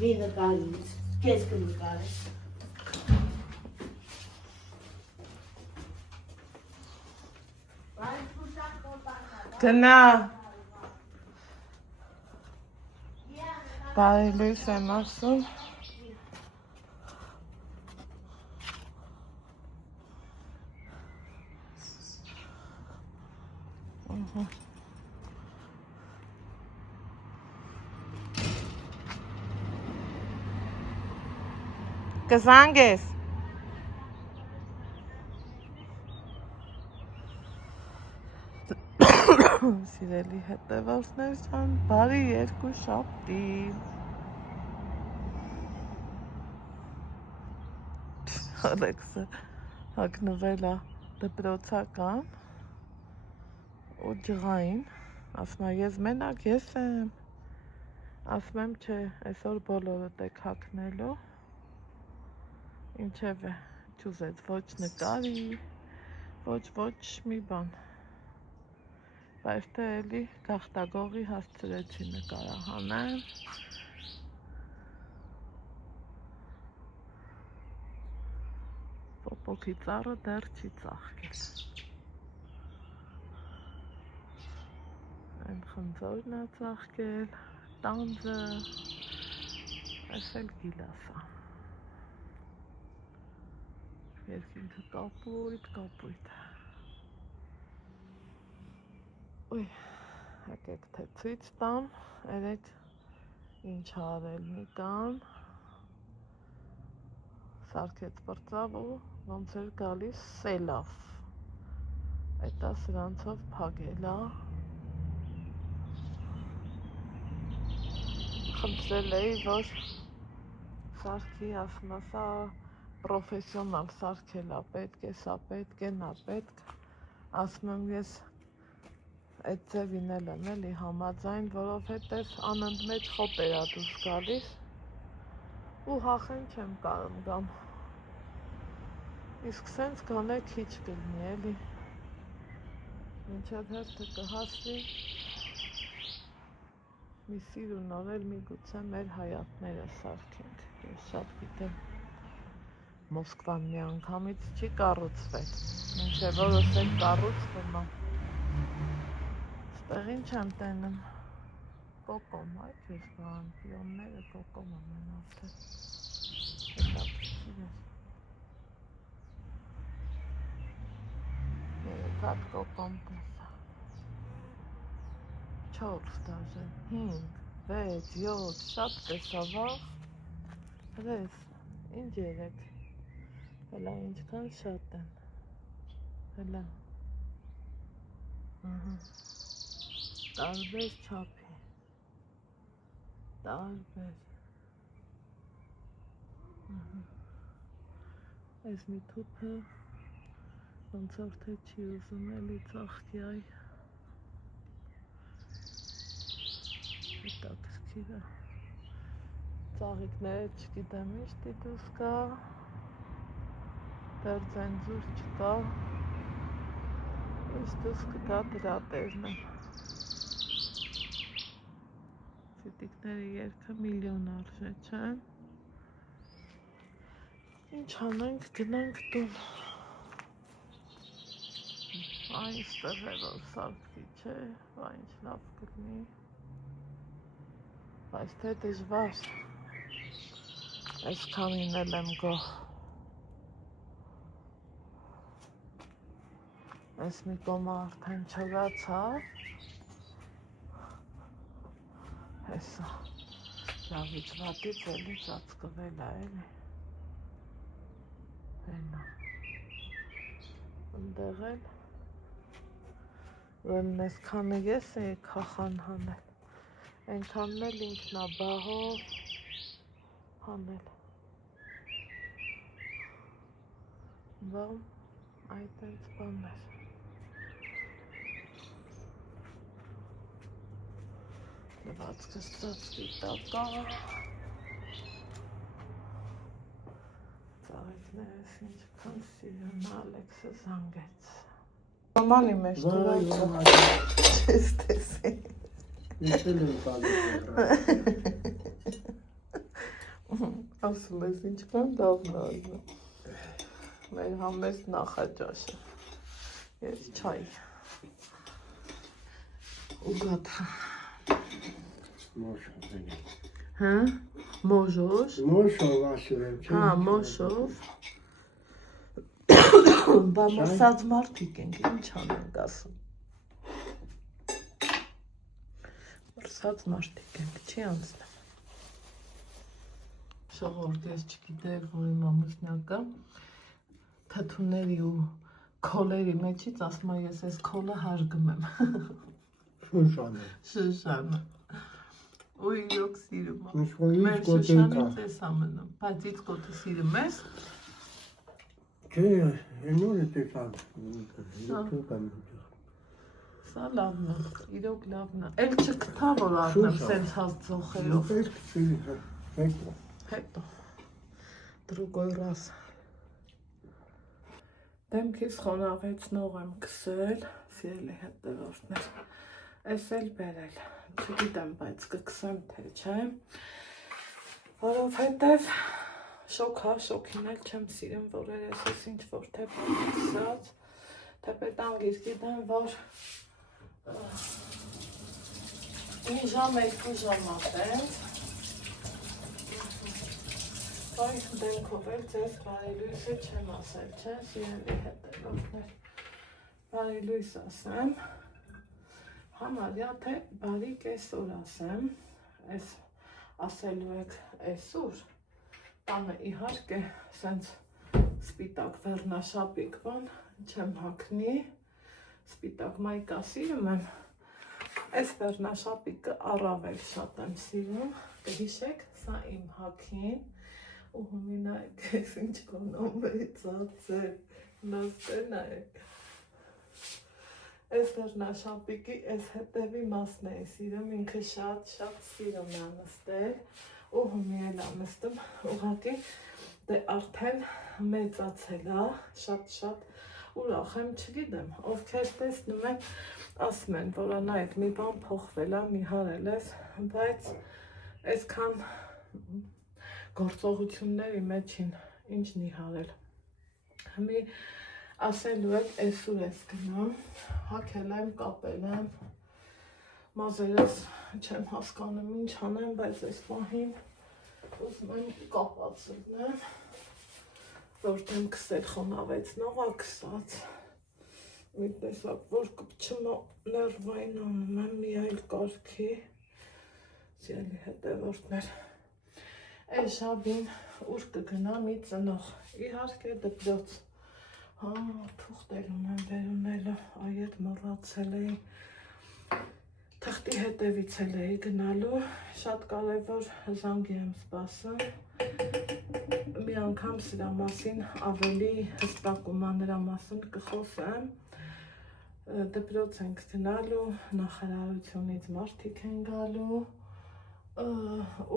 մի նկարից, կես կնկարես։ Գնա։ Բարի լույս եմ ասում։ Կզանգես։ Սիրելի հետևորդներ ջան, բարի երկուշաբթի։ Ալեքսը հագնվել է դպրոցական ու ջղային, ասում է ես մենակ ես եմ, ասում եմ չէ, այսօր բոլորդ եք հագնելու, ինչև է, չուզեց ոչ նկարի, ոչ մի բան, բայց թե էլի գաղտագողի հասցրեցի նկարահանեմ, Պոպոքի ծառը դեռ չի ծաղկել։ Այն խնձորն է ծաղկել, տանձը, այս էլ գիլասը։ Երկինքը կապույտ։ Ուй, եկեք թե ցույց տամ, երեք ինչ արել Նիկան։ Սարքեց պրծավ ու ոնց էր գալիս սելավ, այդա սրանցով փագել է, խնդրել էի, որ սարքի, ասում է, սա պրոֆեսիոնալ սարքել է, պետք է, սա պետք է, նա պետք, ասում եմ ես այդ ձևին էլ եմ էլի համաձայն, որովհետև անընդմեջ խոպեր է դուրս գալիս ու հախեն չեմ կարում գամ, իսկ սենց գոնե քիչ կլինի էլի, մինչև հերթը կհասվի, մի սիրունով էլ միգուցե մեր հայատները սարքենք, ես շատ գիտեմ, Մոսկվան մի անգամից չի կառուցվել, մինչև որս էլ կառուցվում է, ստեղ ինչ եմ տենում, կոկոմ, այդ ես բան, պիոնները կոկոմ եմ մնացել, հետաքրքիր է, երեք հատ կոկոմ տեսա, 4 դաժե, 5, 6, 7, շատ տեսա վաղ, հրես, ինչ երեք, հելա ինչքան շատ են, հելա, տարբեր չափի, տարբեր, այս մի թուփը, ոնց որ թե չի ուզում էլի ծաղկի այ, հետաքրքիր է, ծաղիկները չգիտեմ ինչտի դուրս կա, դեռ ձենձուր չկա, ինչ դուրս կգա դրա տերն է, ֆիտիկների երգը միլիոն արժե չեն, ինչ անենք գնանք տուն, այստեղ է որ սարքվի չէ, բա ինչ լավ կլինի, բայց թե դժվար, այսքանին էլ եմ գոհ, այս մի կոմը արդեն չորացավ, հեսա, լավից վատից էլի ծածկվել է էլի, հենա, ընդեղ էլ, ուրեմն այսքանը ես էի կախան հանել, այնքանն էլ ինքն է բահով հանել, բամ այդ այնց բաններ, լվացքը ստացվի տակա, ծաղիկներս ինչքան սիրուն Ալեքսը զանգեց, Մամանի մեջ դրոց չես տեսի, Ես էլ եմ տալիս Ասում ես ինչքան դավնազն է։ Մեր համեստ նախաճաշը։ Ես չայ։ Ուգատ։ Հա? Մոժոշ։ Մոշով ասում եմ։ Հա, մոշով։ Բա մսած մարդիկ ենք, ինչ անենք ասում։ Մսած մարդիկ ենք, չի անցնեմ։ Շողորդ, ես չգիտեի, որ իմ ամուսնյակը թթուների ու քոլերի մեջից ասում է ես այս քոլը հարգում եմ։ Շուշանը։ Շուշանը։ Ու իրոք սիրում է։ Ինչ-որ Մեր Շուշանից ես ամենում, բայց իսկ կոտը սիրում ես։ Չէ, նորը տեսան։ Սա լավն է, իրոք լավն է։ Էլ չկթա, որ առնեմ սենց հաս ծոխերով։ Հետո, դրուգոյ ռաս։ Դեմքիս խոնավեցնող եմ կսել, սիրելի հետևորդներ, ես էլ բերել, չգիտեմ, բայց կքսեմ թե չէ, որովհետև շոքա, շոքին էլ չեմ սիրեմ, որ երեսս ինչ-որ թեպետ կսած, թեպետանգիր գիտեմ, որ մի ժամ, 2 ժամ ատենց, Այ դեմքով էլ ձեզ բարի լույսը չեմ ասել, չէ, սիրելի հետևորդներ, բարի լույս ասեմ, համարյա թե բարի կեսօր ասեմ, ես ասելու եք այսօր, տանը իհարկե սենց սպիտակ վերնաշապիկ բան չեմ հագնի, սպիտակ մայկա սիրում եմ, այս վերնաշապիկը առավել շատ եմ սիրում, կհիշեք, սա իմ հագին, ու հումինայք ես ինչ կոնում էի ծացել, նստեն այք։ Ես վերնաշապիկի ես հետևի մասն էի սիրում, ինքը շատ սիրում է նստել, ու հումի էլ անստում, ուղղակի դե արդեն մեծացել է, շատ ուրախ եմ, չգիտեմ, ովքեր տեսնում են, ասում են, որ անայք մի բան փոխվել է, մի հարել ես, բայց այսքան գործողությունների մեջին ինչն իհարել։ Հիմի ասելու եք այսուր ես գնում, հակել եմ, կապել եմ, մազերս չեմ հասկանում ինչ անեմ, բայց այս պահին ուզում եմ կապած լինեմ, որ դեմքս էլ խոնավեցնող ա կսած, մի տեսակ, որ կպչմո ներվային անում եմ մի այլ կարգի, սիրելի հետևորդներ, Այս շաբին ուր կգնա մի ծնող, իհարկե դպրոց, հա, թուղթեր ունեմ վերունելը, այդ մոռացել էի, թղթի հետևից էլ էի գնալու, շատ կարևոր զանգի եմ սպասում, մի անգամ սրա մասին ավելի հստակում նրա մասին կխոսեմ, դպրոց ենք գնալու, նախարարությունից մարդիկ են գալու,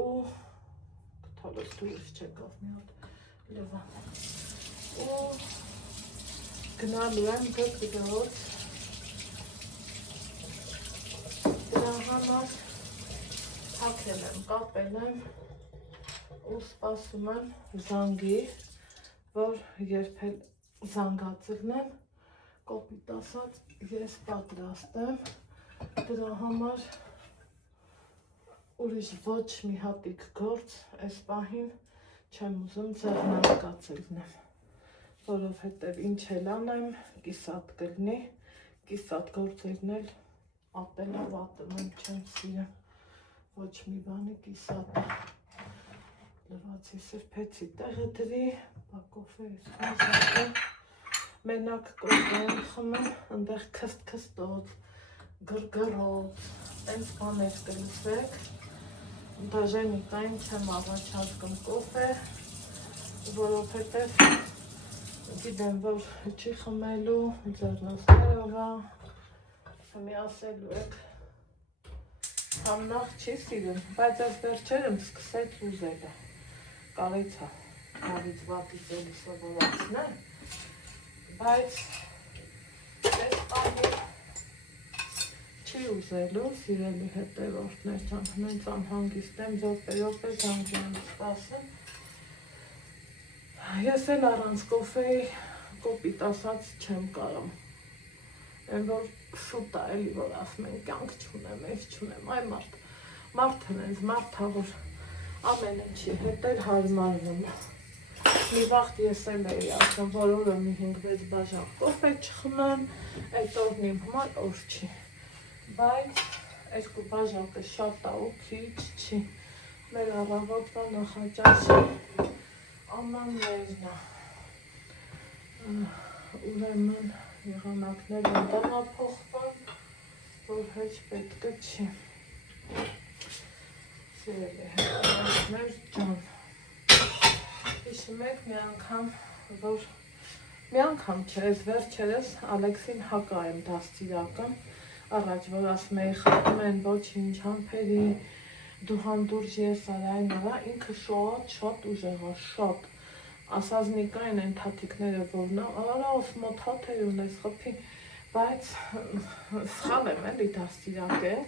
ու Հալոս դուրս չեկավ մի հատ լվա ու գնալու եմ դպրոց դրա համար հագել եմ, կապել եմ ու սպասում եմ զանգի, որ երբ էլ զանգացրնեմ, կոպիտ ասած ես պատրաստ եմ, դրա համար ուրիշ ոչ մի հատիկ գործ այս պահին չեմ ուզում ձեռնարկացելնեմ, որովհետև ինչ էլ անեմ, կիսատ կլնի, կիսատ գործերն էլ ատելով ատում եմ չեմ սիրեմ, ոչ մի բանի կիսատը, լվացի սրբեցի տեղը դրի, բա կոֆե ես մենակ կոֆե եմ խմում, ընդեղ քստ-քստոց, գրգռոց, տենց բաներ կլսեք, Դաժենիկային չեմ առաջարկում կոֆե, որովհետև գիտեմ, որ չի խմելու, ձեռնոցներով է, մի ասելու եք, համնախ չի սիրում, բայց այս վերջերում սկսեց ուզելը, կարից է, նավից վատից էլի սովորացնեմ, բայց այս պահի չի ուզելու, սիրելի հետևորդներ, հենց անհանգիստ եմ, րոպե զանգի եմ սպասում, Ես էլ առանց կոֆեի կոպիտ ասած չեմ կարող։ Այն որ շուտ է էլի որ ասում են կյանք չունեմ, ես չունեմ, այ մարդն ես, մարդա որ ամեն ինչի հետ էլ հարմարվում։ Մի վաղտ ես էլ էի ասում, որ օրը մի 5-6 բաժան կոֆե չխմեմ, այդ օրն իմ համար օր չի։ Բայց 2 բաժակը շատ է ու քիչ չի։ Մեր առավոտվա նախաճաշը ամաններն է։ Ուրեմն եղանակներ ընդանափոխվան, որ հեչ պետք չի։ Սիրելի հետևանքներ ջան։ Հիշում եք մի անգամ չէ, ես վերջերս Ալեքսին հակա եմ դաստիարակում, առաջ որ ասում էի խփում են ոչինչ համբերի, դու հանդուրժ ես արայն արա, ինքը շատ ուժեղ է, շատ։ Ասազնիկային են թաթիկները, որ նա արա osmot հաթեր ունես խփի, բայց սխալ եմ էլի դաստիարակել,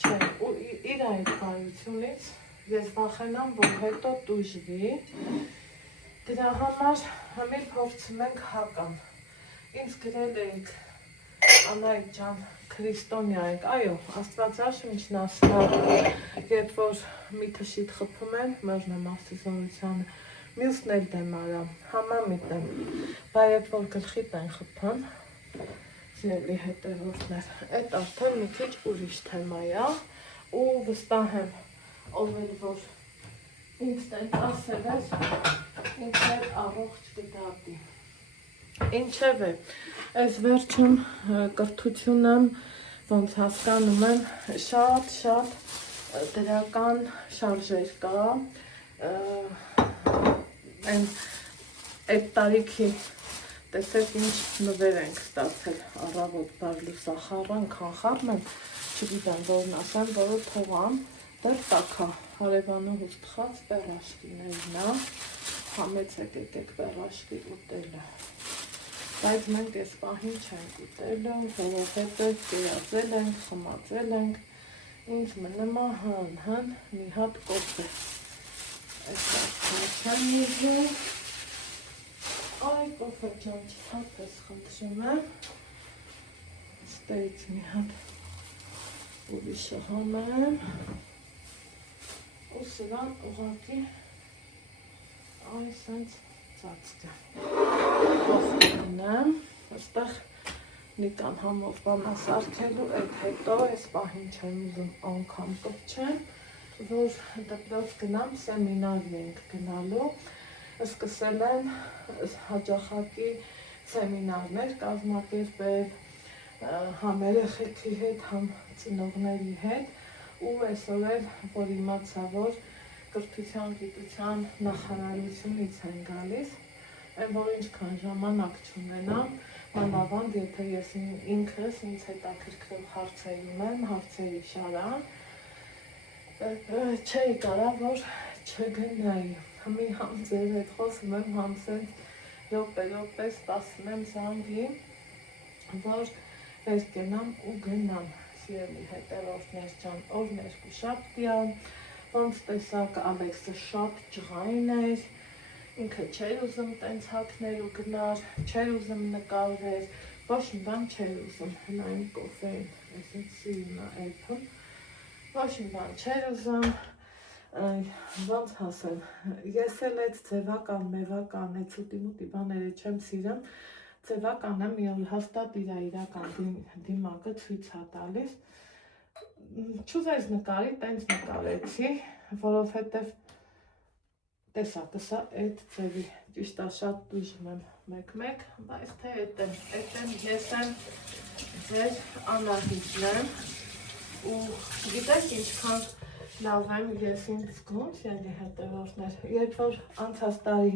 չէ, ու իր այդ բարությունից ես վախենամ, որ հետո տուժվի, դրա համար մի փորձում ենք հական։ Ինձ գրել էիք, Անայք ջան, քրիստոնյա եք, այո, Աստվածաշունչն ասում է, երբ որ մի թշիտ խփում են, մերժնեմ աստիզորությանը, մյուսն էլ դեմ արա, համամիտ եմ, բայց երբ որ գլխիտ են խփում, սիրելի հետևորդներ, այդ արդեն մի քիչ ուրիշ թեմա է, ու վստահ եմ, ով էլ որ ինձ տենց ասել ես, ինձ էլ առողջ կդատի։ Ինչևէ, այս վերջում կրթությունը, ոնց հասկանում եմ, շատ դրական շարժեր կա, այդ տարիքի տեսեք ինչ նվեր ենք ստացել առավոտ բար լուսախառան, կանխառն եմ, չգիտեմ որն ասեմ, որը թողամ, դեռ տակա, հարևանուհուց թխած պերաշկիներն է, համեցեք եկեք պերաշկի ուտելը, բայց մենք ես պահին չենք ուտելը, որովհետև կերածել ենք, խմածել ենք, ինձ մնում է հան, մի հատ կոֆե, այս արդեն չեմ միզում, այ կոֆե ջան չհատ ես խնդրում եմ, ստերից մի հատ ուրիշը հանեմ, ու սրան ուղղակի այ սենց ծածկը, կոֆե ունեմ, այստեղ նիկան համով բանա սարքելու, այդ հետո այս պահին չեմ ուզում անգամ կպչեմ, որ դպրոց գնամ, սեմինարի ենք գնալու, սկսել են հաճախակի սեմինարներ կազմակերպել, համ երեխեքի հետ, համ ծնողների հետ ու այսօր էլ, որ իմացա, որ կրթության գիտության նախարարությունից են գալիս, այն որ ինչքան ժամանակ չունենամ, մանավանդ եթե ես ինքս ինձ հետաքրքրող հարցեր ունեմ, հարցերի շարան, չէի կարա, որ չգնայի, մի համ ձեր հետ խոսում եմ, համ սենց րոպե սպասում եմ զանգի, որ վեր կենամ ու գնամ, սիրելի հետևորդներ ջան, օրն երկուշաբթի, ոնց տեսակ Ալեքսը շատ ջղայն էր, ինքը չէր ուզում տենց հագնել ու գնար, չէր ուզում նկարվեր, ոչ մի բան չէր ուզում, հնային կոֆեին, այսինք սիրուն է էլփում, ոչ մի բան չէր ուզում, ոնց հասեմ, ես էլ այդ ձևական, մևական, այդ սուտի-մուտի բաները չեմ սիրում, ձևական եմ, մի օր հաստատ իրական դիմակը ցույց է տալիս, չուզես նկարի, տենց նկարեցի, որովհետև տեսակ սա այդ ձևի, ճիշտ է շատ դուժում եմ մեկ-մեկ, բայց թե էդ եմ, ես եմ ձեր Անահիտն եմ ու գիտեք ինչքան լավ եմ ես ինձ զգում, սիրելի հետևորդներ, երբ որ անցած տարի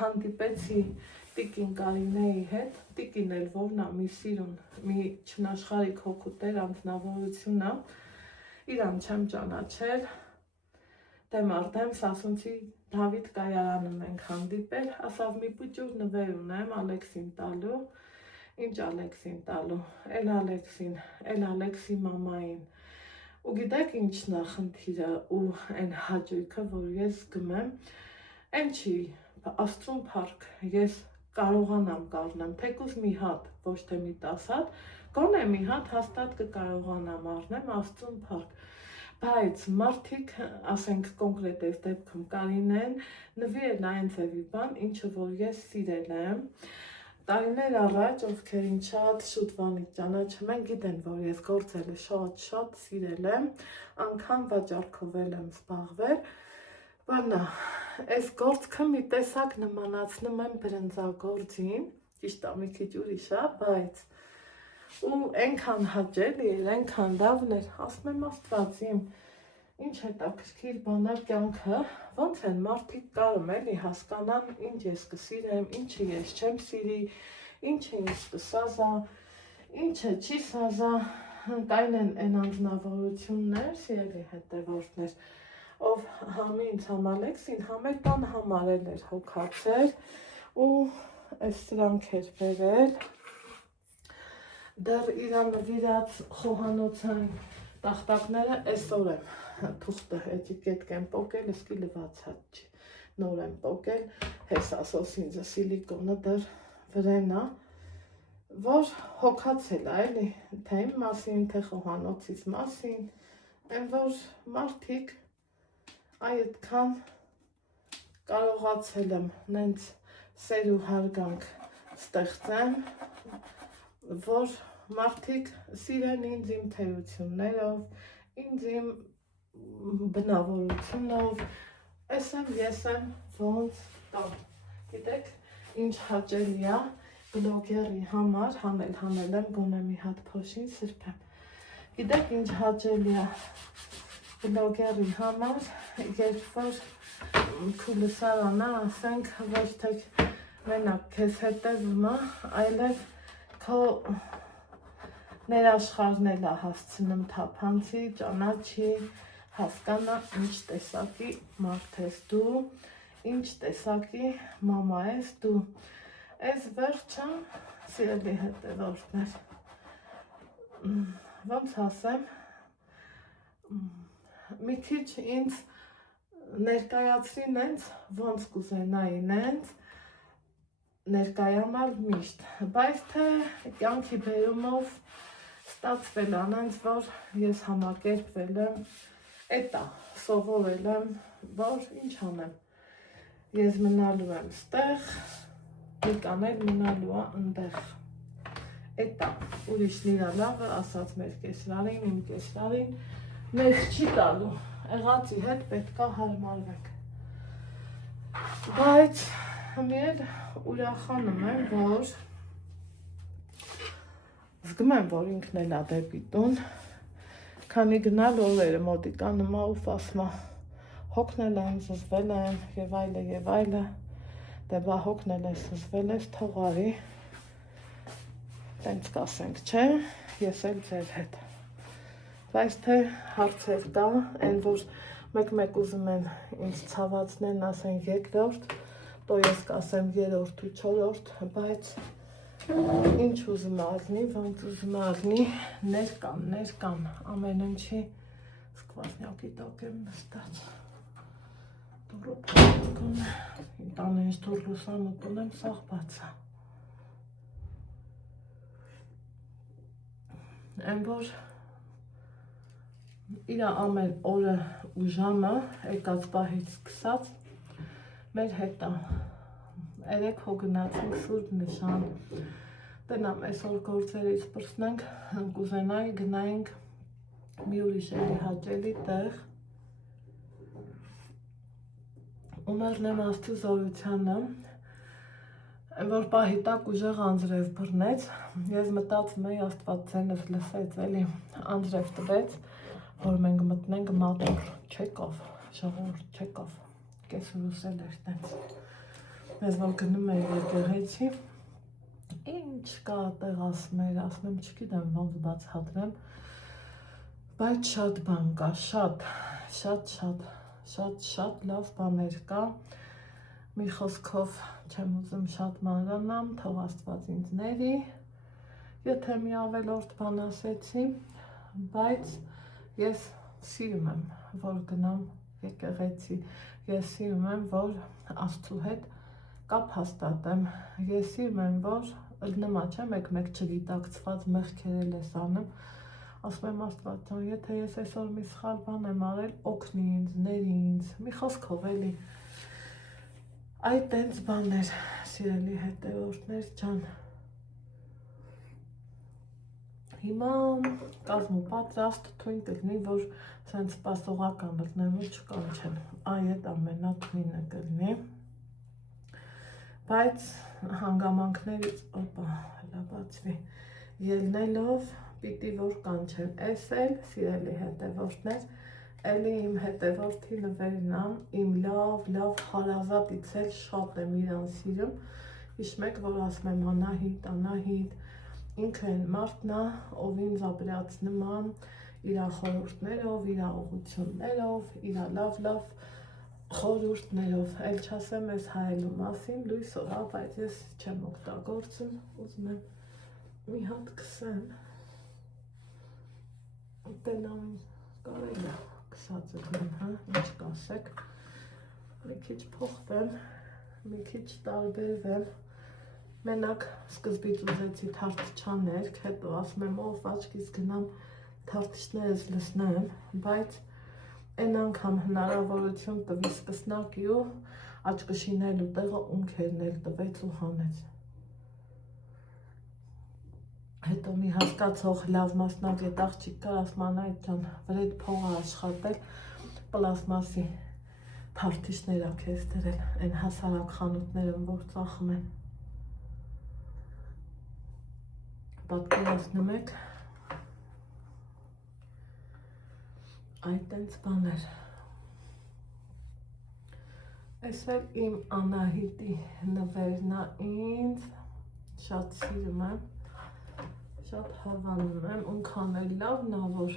հանդիպեցի Տիկին Կարինեի հետ, Տիկին էլ որն է մի սիրուն, մի չնաշխարհիկ հոգուտեր անձնավորություն է, իրան չեմ ճանաչել, դեմ արդեմ Սասունցի Դավիթ կայարանում ենք հանդիպել, ասավ մի պուճուր նվեր ունեմ Ալեքսին տալու, ինչ Ալեքսին տալու, էլ Ալեքսի մամային, ու գիտեք ինչն է խնդիրը ու այն հաճույքը, որ ես զգում եմ, այն չի Աստծուն փառք, ես կարողանամ կառնեմ, թեկուզ մի հատ, ոչ թե մի 10 հատ, գոնե մի հատ հաստատ կկարողանամ առնեմ, Աստծուն փառք։ Բայց մարդիկ, ասենք կոնկրետ այս դեպքում Կարինեն, նվիրել այն ձևի բան, ինչը որ ես սիրել եմ։ Տարիներ առաջ, ովքեր ինձ շատ շուտվանից ճանաչում են, գիտեն, որ ես գործելը շատ սիրել եմ, անգամ վաճառքով եմ զբաղվել, բանա, այս գործքը մի տեսակ նմանացնում եմ բրնձագործին, ճիշտ է, մի քիչ ուրիշ է, բայց ու այնքան հաճելի էր, այնքան լավն էր, ասում եմ Աստված իմ, ինչ հետաքրքիր բան է կյանքը, ոնց են մարդիկ կարում էլի հասկանան, ինչ ես կսիրեմ, ինչը ես չեմ սիրի, ինչը ինձ կսազա, ինչը չի սազա, կային են անձնավորություններ, սիրելի հետևորդներ, ով համի ինձ համալեքսին համեր բան համարել էր, հոգացել ու այս սրանք էր վերել, դեռ իրան նվիրած խոհանոցային տախտակները այսօր եմ թուղթը էտիկետք եմ պոկել, իսկի լվացած չի, նոր եմ պոկել, հես ասոս ինձ սիլիկոնը դեռ վրեն է, որ հոգացել է, էլի, թե իմ մասին, թե խոհանոցից մասին, են որ մարդիկ այդքան կարողացել եմ նենց սեր ու հարգանք ստեղծեմ, որ մարդիկ սիրեն ինձ իմ թերություններով, ինձ իմ բնավորությունով, ես եմ ոնց կամ, գիտեք, ինչ հաճելի է բլոգերի համար, հանել եմ, գոնե մի հատ փոշին սրբեմ, գիտեք ինչ հաճելի է բլոգերի համար, երբ որ քուլսարանա, ասենք, ոչ թե մենակ քեզ հետևում է, այլև քո ներաշխարհն է հասցնում թափանցի, ճանաչի, հասկանա ինչ տեսակի մարդ ես դու, ինչ տեսակի մամա ես դու, այս վերջը սիրելի հետևորդներ, ոնց ասեմ, մի քիչ ինձ ներկայացրի նենց, ոնց կուզենայի նենց, ներկայանալ միշտ, բայց թե կյանքի բերումով ստացվել անենց, որ ես համակերպվել եմ, էտա, սովորել եմ, որ ինչ անեմ, ես մնալու եմ ստեղ, Նիկան էլ մնալու է ընդեղ, էտա, ուրիշն իրա լավը, ասած մեր կեսրարին, իմ կեսրարին, մեզ չի տալու, եղածի հետ պետքա հարմարվենք, բայց մի էլ ուրախանում եմ, որ զգում եմ, որ ինքն էլ է դեպի տուն, քանի գնալ օրերը մոտիկա նմա ու ասմա, հոգնել եմ, զզվել եմ և այլը, դե բա հոգնել ես, զզվել ես, թող արի, տենց կասենք, չէ, ես էլ ձեր հետ, բայց թե հարցեր կա, են որ մեկ ուզում են ինձ ցավացնեն, ասեն երկրորդ, տո ես կասեմ երորդ ու չորորդ, բայց ինչ ուզում ազնի, ոնց ուզում ազնի, ներկան, ամեն ինչի սկվազնյակի տակ եմ նստած, դուրը պարակում է, տանը ինչ դուր լուսան ուտում եմ, սաղ բացա, են որ իրա ամեն օրը ու ժամը եկած պահից սկսած մեր հետա, երեք հո գնացինք Սուրբ Նշան, տնամ այսօր գործերից պրսնենք, կուզենայի գնայինք մի ուրիշ էլի հաճելի տեղ, ու մերնեմ Աստծու զորությանը, որ պահի տակ ուժեղ անձրև բռնեց, ես մտածում էի Աստված ձենս լսեց, էլի անձրև տվեց, որ մենք մտնենք մատուր, չեկավ, ժողովուրդ չեկավ, կեսուրս էլ էր տենց, ես որ գնում էի եկեղեցի, ինչ կա տեղ ասում եմ չգիտեմ ոնց բացատրեմ, բայց շատ բան կա, շատ լավ բաներ կա, մի խոսքով չեմ ուզում շատ մանրանամ, թող Աստված ինձ ների, եթե մի ավելորդ բան ասեցի, բայց ես սիրում եմ, որ գնամ եկեղեցի, ես սիրում եմ, որ Աստծու հետ կապ հաստատեմ, ես սիրում եմ, որ նմա չէ մեկ չգիտակցված մեղքերել ես անում, ասում եմ Աստված ջան, եթե ես այսօր մի սխալ բան եմ արել, օգնի ինձ, ների ինձ, մի խոսքով էլի, այդ տենց բաներ, սիրելի հետևորդներ ջան, հիմա կազմ ու պատրաստ թույն կլինի, որ սենց սպասողական լտնեմ ու չկանչեն, այդ ամենաթույնը կլինի, բայց հանգամանքներից, լաբացվի, ելնելով պիտի որ կանչեն, ես էլ սիրելի հետևորդներ, էլի իմ հետևորդի նվերնամ, իմ լավ հարազատից էլ շատ եմ իրան սիրում, իշմ եք, որ ասում եմ Անահիտ, ինքը են մարդնա, ով ինձ ապրած նման, իրա խորհուրդներով, իրա ուղղություններով, իրա լավ խորհուրդներով, էլ չասեմ ես հայելու մասին, լույսով, բայց ես չեմ օգտագործում, ուզում եմ մի հատ կսեմ, տնամ կարել է կսածը գնեմ, ինչ կասեք, մի քիչ փոխվեմ, մի քիչ տարբերվեմ, մենակ սկզբից ուզեցի թարթչաներ, հետո ասում եմ ով աչքից գնամ թարթիչներս լսնեմ, բայց այն անգամ հնարավորություն տվի սկսնակի ու աչքը շինելու տեղը ունքերն էլ տվեց ու հանեց։ Հետո մի հասկացող լավ մասնագետ աղջիկ կար, ասում Անահիտ ջան, վրեդ փողը աշխատել, պլաստմասի թարթիչներ ա քեզ դրել, այն հասարակ խանութներում, որ ծախում են։ Պատկերացնում եք, այդ տենց բաներ։ Այս էլ իմ Անահիտի նվերն ա ինձ, շատ սիրում եմ, շատ հավանում եմ, ունքան էլ լավն ա, որ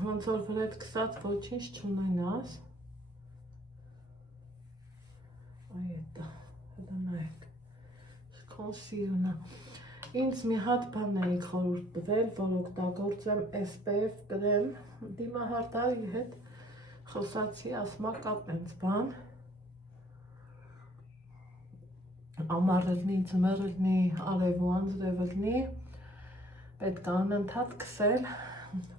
ոնց որ վրեդ կսած ոչինչ չունենաս։ Այ էտա, հələ նայեք, շքոն սիրուն ա։ Ինձ մի հատ բան էի խորհուրդ տվել, որ օգտագործեմ SPF կրեմ, դիմահարդարի հետ խոսացի, ասմա կա տենց բան, ամառ լնի, ձմեռ լնի, արև ու անձրև լնի, պետք է անընդհատ քսել,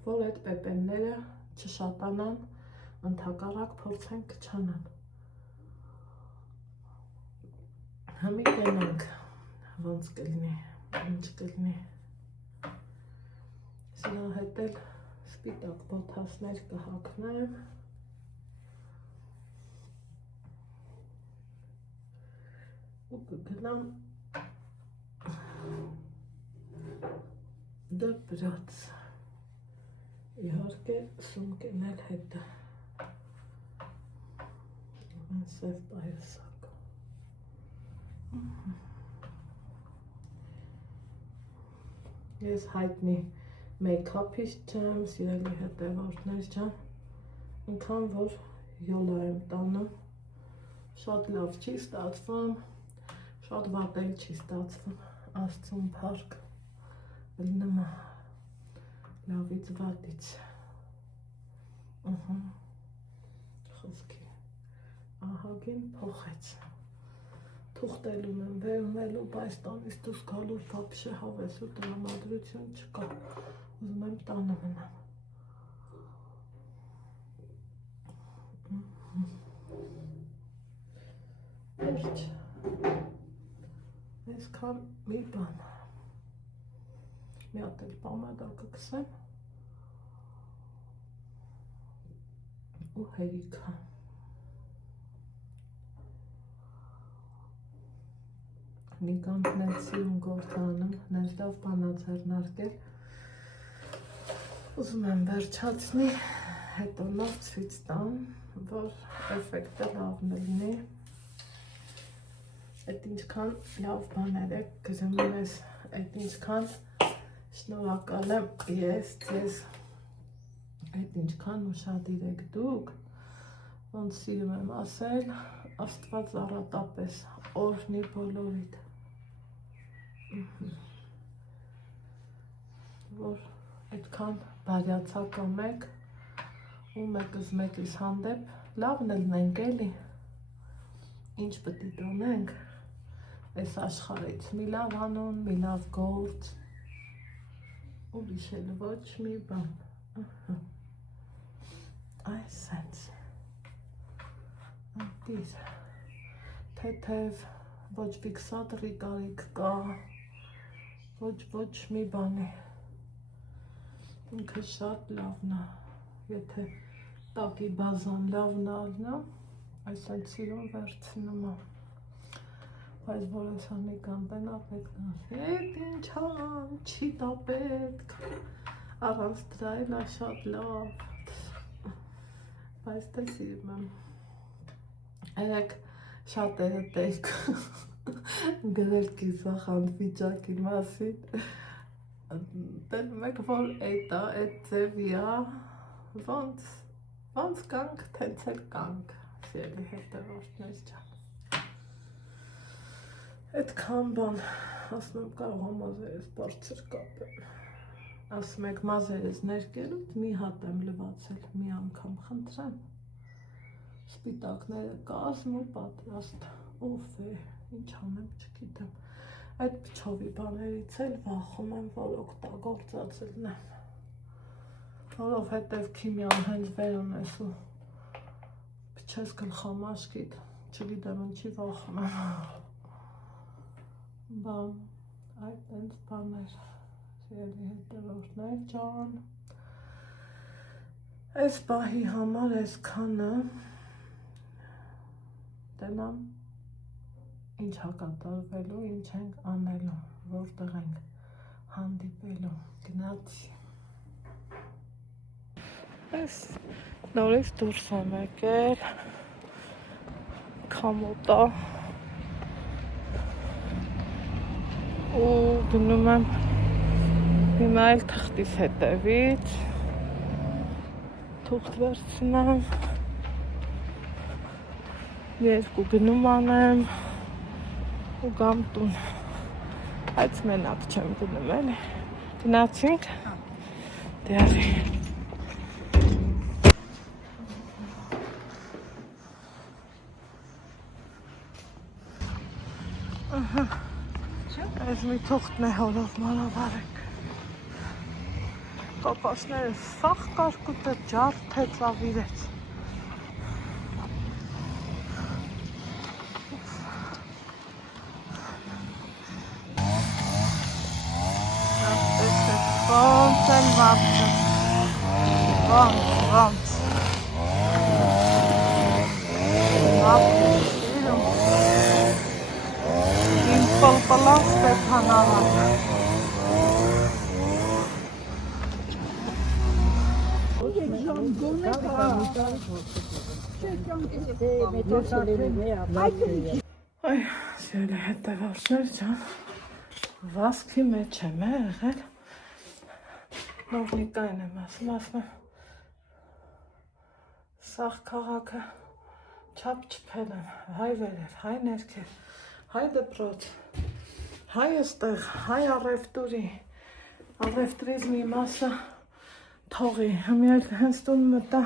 որ այդ պեպենները չշատանան, ընդհակառակ փորձեն կչանան։ Համի տենանք, ոնց կլինի, ինչ կլինի, սրա հետ էլ սպիտակ բոթասներ կհագնեմ, ու կգնամ դպրոց, իհարկե սումկեն էլ հետը, սև պայուսակ, ես հայտնի մեյքափիստ չեմ, սիրելի հետևորդներ ջան, ինքան որ յոլա եմ տանում, շատ լավ չի ստացվում, շատ վատ էլ չի ստացվում, Աստծուն փառք, լնմա, լավից վատից, խոսքի, ահագին փոխեց, թուղթելում եմ վերնելու, բայց տանից դուրս գալուց վաբշե հավես ու տրամադրություն չկա, ուզում եմ տանը մնամ։ Վերջ, այսքան մի բան, մի հատ էլ պամադա կքսեմ ու հերիքա։ Նիկանքն էլ սիրուն գործանում, նենց լավ բանաց հեռնարկել, ուզում եմ վերջացնի, հետո նոր ցույց տամ, որ էֆեկտը լավն լինի, այդ ինչքան լավ բաներ եք գրում ես, այդ ինչքան շնորհակալ եմ ես ձեզ, այդ ինչքան ուշադիր եք դուք, ոնց սիրում եմ ասել, Աստված առատապես օրհնի բոլորիդ, որ այդքան բարյացակամ եք ու մեկս մեկիս հանդեպ լավն ելնենք էլի, ինչ պետք է տոնենք այս աշխարհից, մի լավ անուն, մի լավ գործ, ուրիշ էլ ոչ մի բան, այս սենց, այնտիս, թեթև, ոչ վիքսատրի կարիք կա, ոչ մի բանի, ինքը շատ լավն է, եթե տակի բազան լավն ալնա, այս այն սիրուն վերցնում է, բայց որ ես անիկան տնա պետք ասի, էդ ինչ հան, չի տա պետք, առանց դրա էլ է շատ լավ, բայց դե սիրում եմ, երեք շատերը տեսք գրել կիսախանդ վիճակի մասին, դեմ մեկ որ էդ է, էդ ձևի է, ոնց կանք, թենց էլ կանք, սիրելի հետևորդներ ջան, այդքան բան, ասում եմ կարող եմ մազերես բարձր կապեմ, ասում եք մազերես ներկելուց մի հատ եմ լվացել, մի անգամ խնդրեմ, սպիտակները կազմ ու պատրաստ, ով է, ինչ անեմ չգիտեմ, այդ փչովի բաներից էլ վախում եմ, որ օգտագործածելն եմ, որովհետև քիմիան հենց վերում ես ու փչես գլխամաշկիդ, չգիտեմ ինչի վախում եմ, բան, այդ այնց բաներ, սիրելի հետևորդներ ջան, այս պահի համար այսքանը, տենամ, ինչ հակատարվելու, ինչ ենք անելու, որտեղ ենք հանդիպելու, գնացի։ Այս նորից դուրս եմ եկել, քամոտա ու գնում եմ հիմա էլ թղթիս հետևից, թուղթ վերցնեմ, երկու գնում անեմ ու գամ տուն, բայց մենակ չեմ գնում էլի, գնացինք, դյարի։ Այս մի թուղթն է հորով մանավարենք, կոկոսները սաղ կարկուտը ջարդեց ավիրեց, ոնց են վարձը, ոնց, իմ պլպլավ Ստեփանավան, այ, սիրելի հետևորդներ ջան, վազքի մեջ եմ եղել, նովնիկային եմ ասում եմ, սաղ քաղաքը չապ չպել եմ, հայ վերև, հայ ներքև, հայ դպրոց, հայ էստեղ, հայ առևտուրի, առևտրիզմի մասը թողի, մի այլ հենց տուն մտա,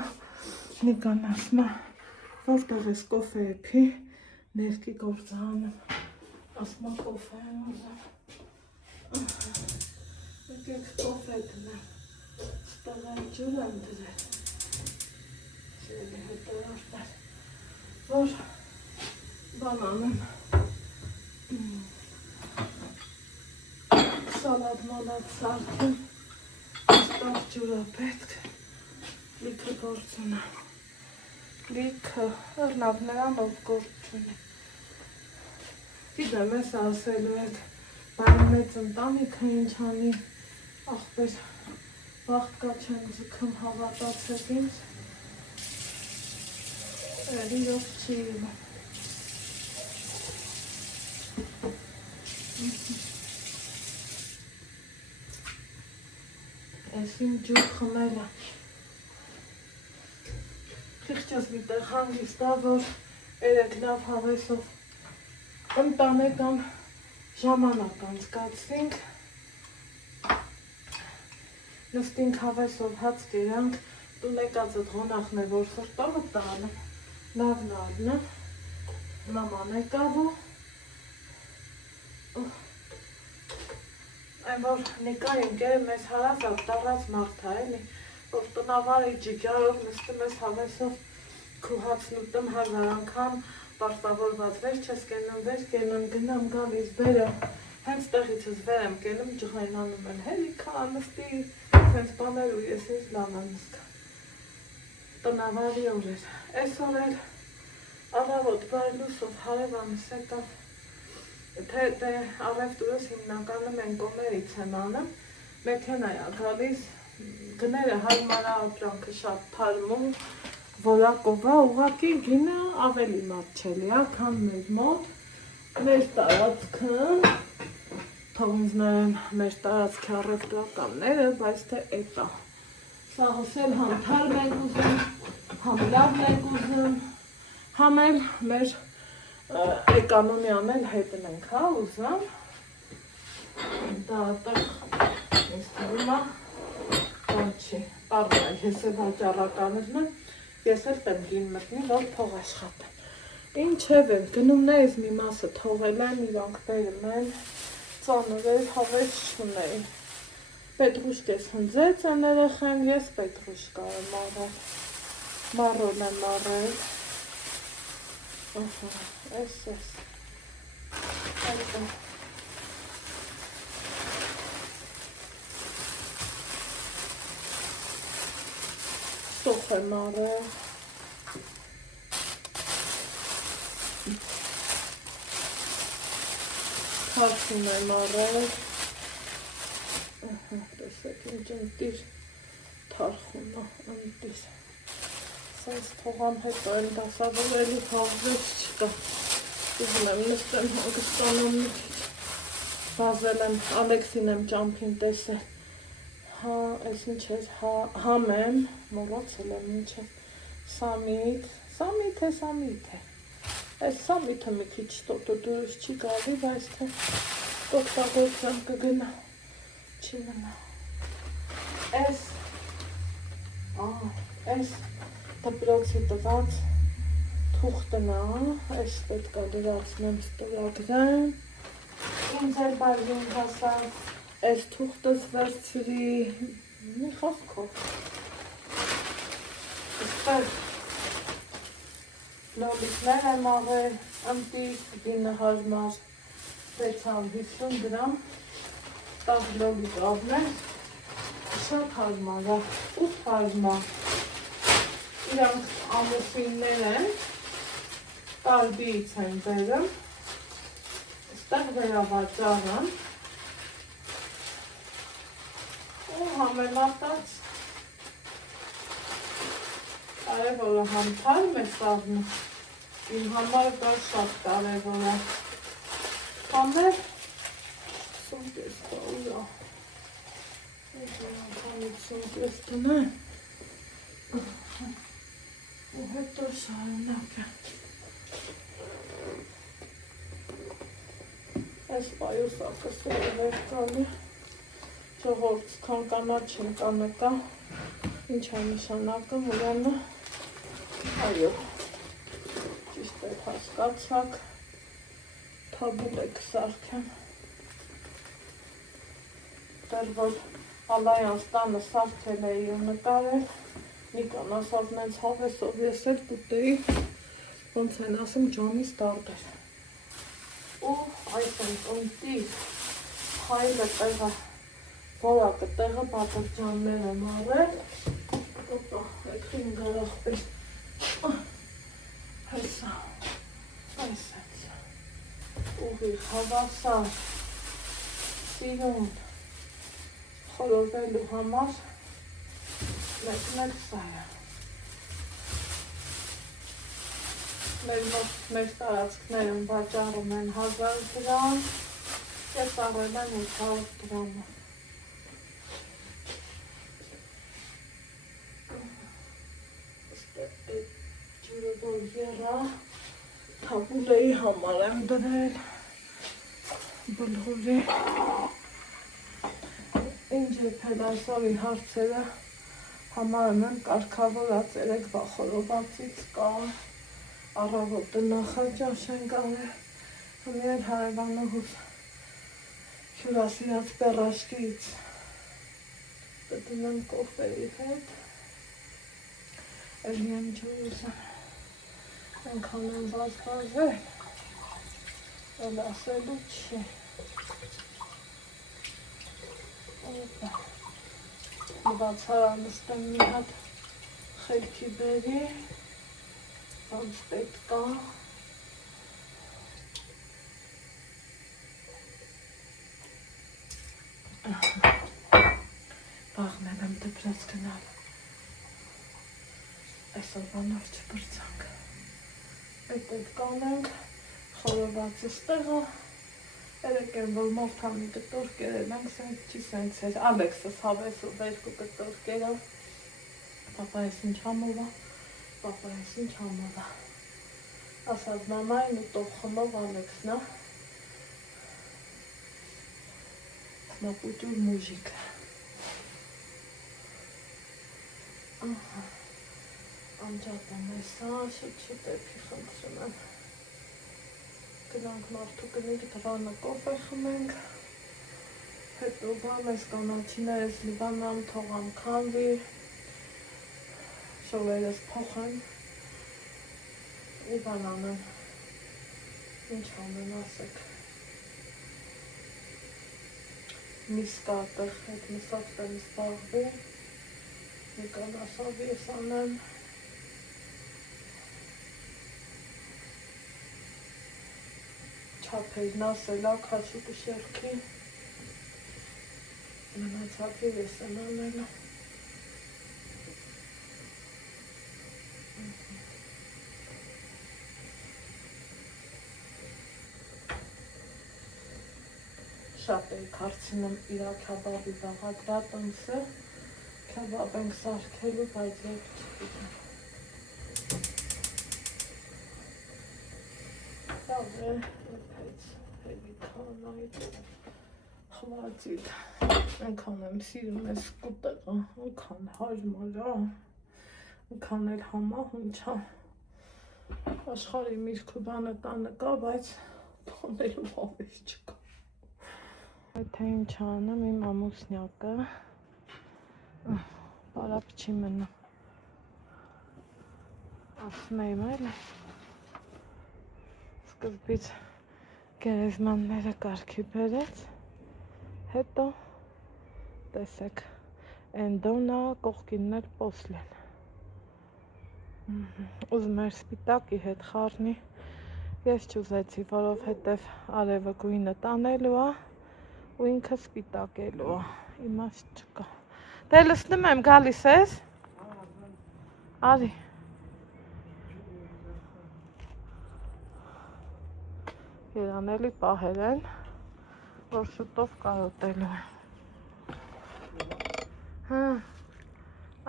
նիկան ասում է, որտեղ ես կոֆե էփի, ներքի գործանում, ասում է կոֆե եմ ուզում, եկեք կոֆե դնեմ, ստեղային ջուր եմ դրել, սիրելի հետևորդներ, որ բան անեմ, սալատ մալատ սարքեմ, ստեղ ջուրա պետք, լիքը գործ ունը, լիքը, լավ նրանով գործ ունի, գիտեմ ես ասելու եք, բան մեծ ընտանիքը ինչ անի, աղբեր, վաղտ կա չեմ ձգում հավատացեք ինձ, իրոք չի իմ, ես իմ ջուր խմելը, խիղճս մի տեղ հանգիստա, որ երեք լավ հավեսով ընտանեկան ժամանակ անցկացրինք, նստինք հավեսով հաց կերանք, տուն եկածդ հոնախն է, որ սրտովը տանը, լավն ալնը, Maman եկավ ու այն որ նկա ընկերը մեզ հարազատ տարած մարդ է էլի, որ տնավարի ջիջարով նստում ես հավեսով քուհացնուտում 1000 անգամ պարտավորված վեր չես կենում, վեր կենում, գնամ գալիս բերեմ, հենց տեղից ես վեր եմ կենում, ջղայնանում են, հելիքա նստի, հենց բաներ ու ես լավ եմ նստա, տնավարի օր էր, այս օր էր առավոտ բայլուսով հարևանս եկավ, թե առևտուրս հիմնականում են կոմերից են անում, մեքենա է գալիս, գները հարմարա ապրանքը շատ թարմում, որակով է, ուղղակի գինը ավելի մատչելի է, քան մեր մոտ, մեր տարածքը, թող ինձնարեմ մեր տարածքի առևտրականները, բայց թե էտ է, սա հոսել համ թարմ ենք ուզում, համ լավն ենք ուզում, համ էլ մեր էկոնոմիան էլ հետն ենք, հա, ուզում, դա տեղ ինձ թվում է, բան չի, պարդա, ես էլ հաճառականներն եմ, ես էլ պետք գին մտնի, որ փող աշխատեմ, ինչև եմ, գնումներից մի մասը թողել են, իրանք բերում են, ծանրեր, հավես չունեին, պետրուշկ ես հնձեց են երեխեն, ես պետրուշկա եմ առել, մարոն եմ առել, Ես, սոխ եմ առել, քարշուն եմ առել, տեսեք ինչ ընտիր թարխունը, ընտիր, սենց թողամ հետո են դասավորելի հավվեց չկա, ուզում եմ նստեմ հանգստանում մի քիչ, բազել եմ, Ալեքսին եմ ճամփին տեսել, հա, այս ինչ էր, համ եմ, մոռացել եմ ինչ է, սամիթ է, այս սամիթը մի քիչ տոտո դուրս չի գալի, բայց թե օգտագործեմ կգնա, չի մնա, այս դպրոցի տված թուղթն է, այս պետք է լրացնեմ ստորագրեմ, ինձ էլ բաժին հասավ, այս թուղթս վերցրի, մի խոսքով, իստեղ լոլիկներ եմ աղել, ընտիր, գինը հարմար, 650 գրամ, 10 լոլիկ աղնել, շատ հարմար է, 8 հարմար, իրանք ամուսիններ են, տարբից են բերում, ստեղ վերավաճառն ու համեմատած կարևորը համ թարմ է սաղնում, իմ համար դա շատ կարևոր է, համ էլ սունկես խաուրա, սունկես տնեմ, ու հետո շարունակ է, այս պայուսակը սերը վերկալի, ժողորդ կանկանա չնկա նկա, ինչ է նշանակում, ուրեմն, այո, ճիշտ է հասկացակ, թաբուլեք սարքեմ, դեր որ Ալայանց տանը սարքել էի ու նկարել, Նիկան ասավ նենց հավեսով ես էլ կուտեի, ոնց են ասում ջամիս տարբեր, ու այս են ընտի հայլը տեղը, որակը տեղը պատրճաններ եմ առել, Օպա, եկրին գարախպեր, հեսա, այս էց, ուղիղ, հավասար, սիրուն, խորովելու համար, մեկնել սա է, մեր տարածքներն վաճառում են 1000 դրամ, ես առել եմ 800 դրամը, ջուրը որ եղա, թաբուլեի համար եմ դրել, բլհուրի, ինչ է փելասովի հարցերը համարում եմ կարգավորած երեկվա խորովածից կա, առավոտը նախաճաշ ենք արել, մեր հարևանուհուս հյուրասիրած պեռաշկից կդնեմ կոֆեի հետ, եմ ջուրսը ենքան եմ բազբազել, էլ ասելու չի, բացարանստեմ մի հատ խելքի բերի, ոնց պետք է, բաղնել եմ դպրոց գնալ, այսօրվանով չպրծանք, այդ կանենք, խորովածս տեղը, երեք են, որ մովթամի կտոր կերել ենք, սենց չի սենց էր, Ալեքսս հավես ու վերկու կտոր կերով, պապայս ինչ համովա, պապայս ինչ համովա, ասած մամային ու տող խմով Ալեքսնա, Մապուտուր մուժիկ, անջատ եմ այսա, շուտ էպի խնդրում եմ, գնանք մարդու կնիկ դրանը կոֆե խմենք, հետո բամ ես կանաչիներս լիվանամ, թողամ քանվի, շողերս փոխեմ, ու բանանեմ, ինչ անեն ասեք, միսկա տեղ հետ մսած եմ սպաղվի, նիկան ասավ ես անեմ, չապերն ասելա քաշուկը շերքի, մնացածի ես եմ անելա, շատ էի կարծինում իրա քյաբաբի վաղագրատնսը, քյաբաբ ենք սարքելու, բայց եկ չպիտեմ։ Լավ է, եպեց հելի կանայդ, խվացիդ, ենքան եմ սիրում ես կուտեղը, ենքան հարմարա, ենքան էլ համահունչա, աշխարի միրք ու բանը տանը կա, բայց տանելու հավես չկա։ Թե ինչ անեմ իմ ամուսնյակը, բարապ չի մնում, ասում եմ էլ, սկզբից գերեզմանները կարգի բերեց, հետո տեսեք, էնդոնա կողքինն էլ պոսլեն, ուզում էր սպիտակի հետ խառնի, ես չուզեցի, որովհետև արևը գույնը տանելու է, ու ինքը սպիտակելու է, իմաստ չկա, դե լսնում եմ գալիս ես, արի, երանելի պահեր են, որ շուտով կարոտելու են,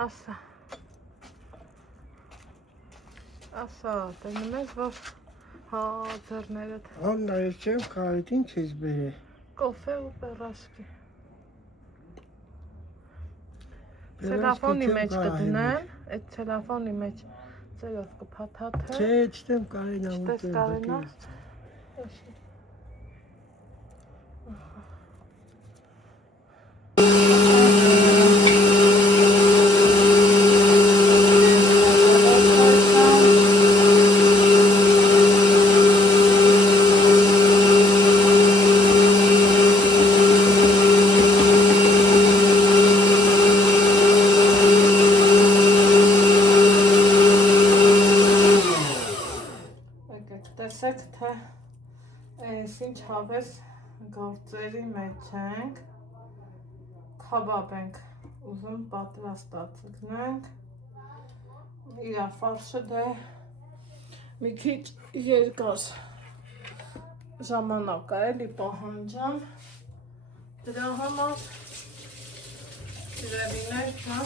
ասա, տենում ես, որ ձերներդ, Աննա, ես չեմ կարիտ, ինչ ես բերել, կոֆե ու պեռաշկի, Ցելոֆոնի մեջ կդնեմ, այդ ցելոֆոնի մեջ ծերով կփաթաթեմ։ Չէ, չտեմ կարենա ուտել։ Չտես կարենա։ Տեսեք, թե այս ինչ հավես գործերի մեջ ենք, քաբաբ ենք ուզում պատրաստած գնանք, իրա ֆարշը դե մի քիչ երկար ժամանակ է էլի պահանջամ, դրա համար իրավիներ կա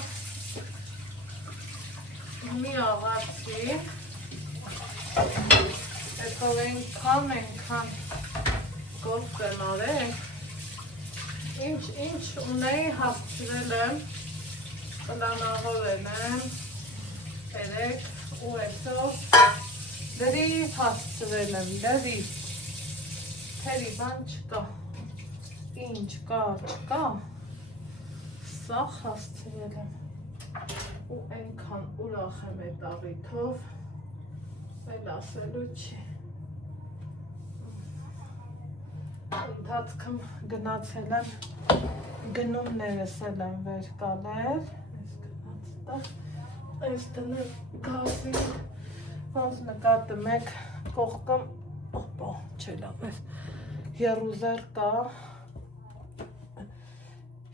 մի աղացի, Եկով ենքան գործ եմ արել, ինչ ունեի հասցրել եմ, պլանավորել եմ, երեք ու այսով Լրիվ հասցրել եմ, լրիվ, թերի բան չկա, ինչ կա, չկա, սաղ հասցրել եմ, ու ենքան ուրախ եմ էտ աղիթով, էլ ասելու չի, ընթացքում գնացել եմ, գնումներս էլ եմ վեր կալել, այս դնեմ գազի, ոնց նկատում եք կողքում, օպա, չելավ էր, եռուզեր կա,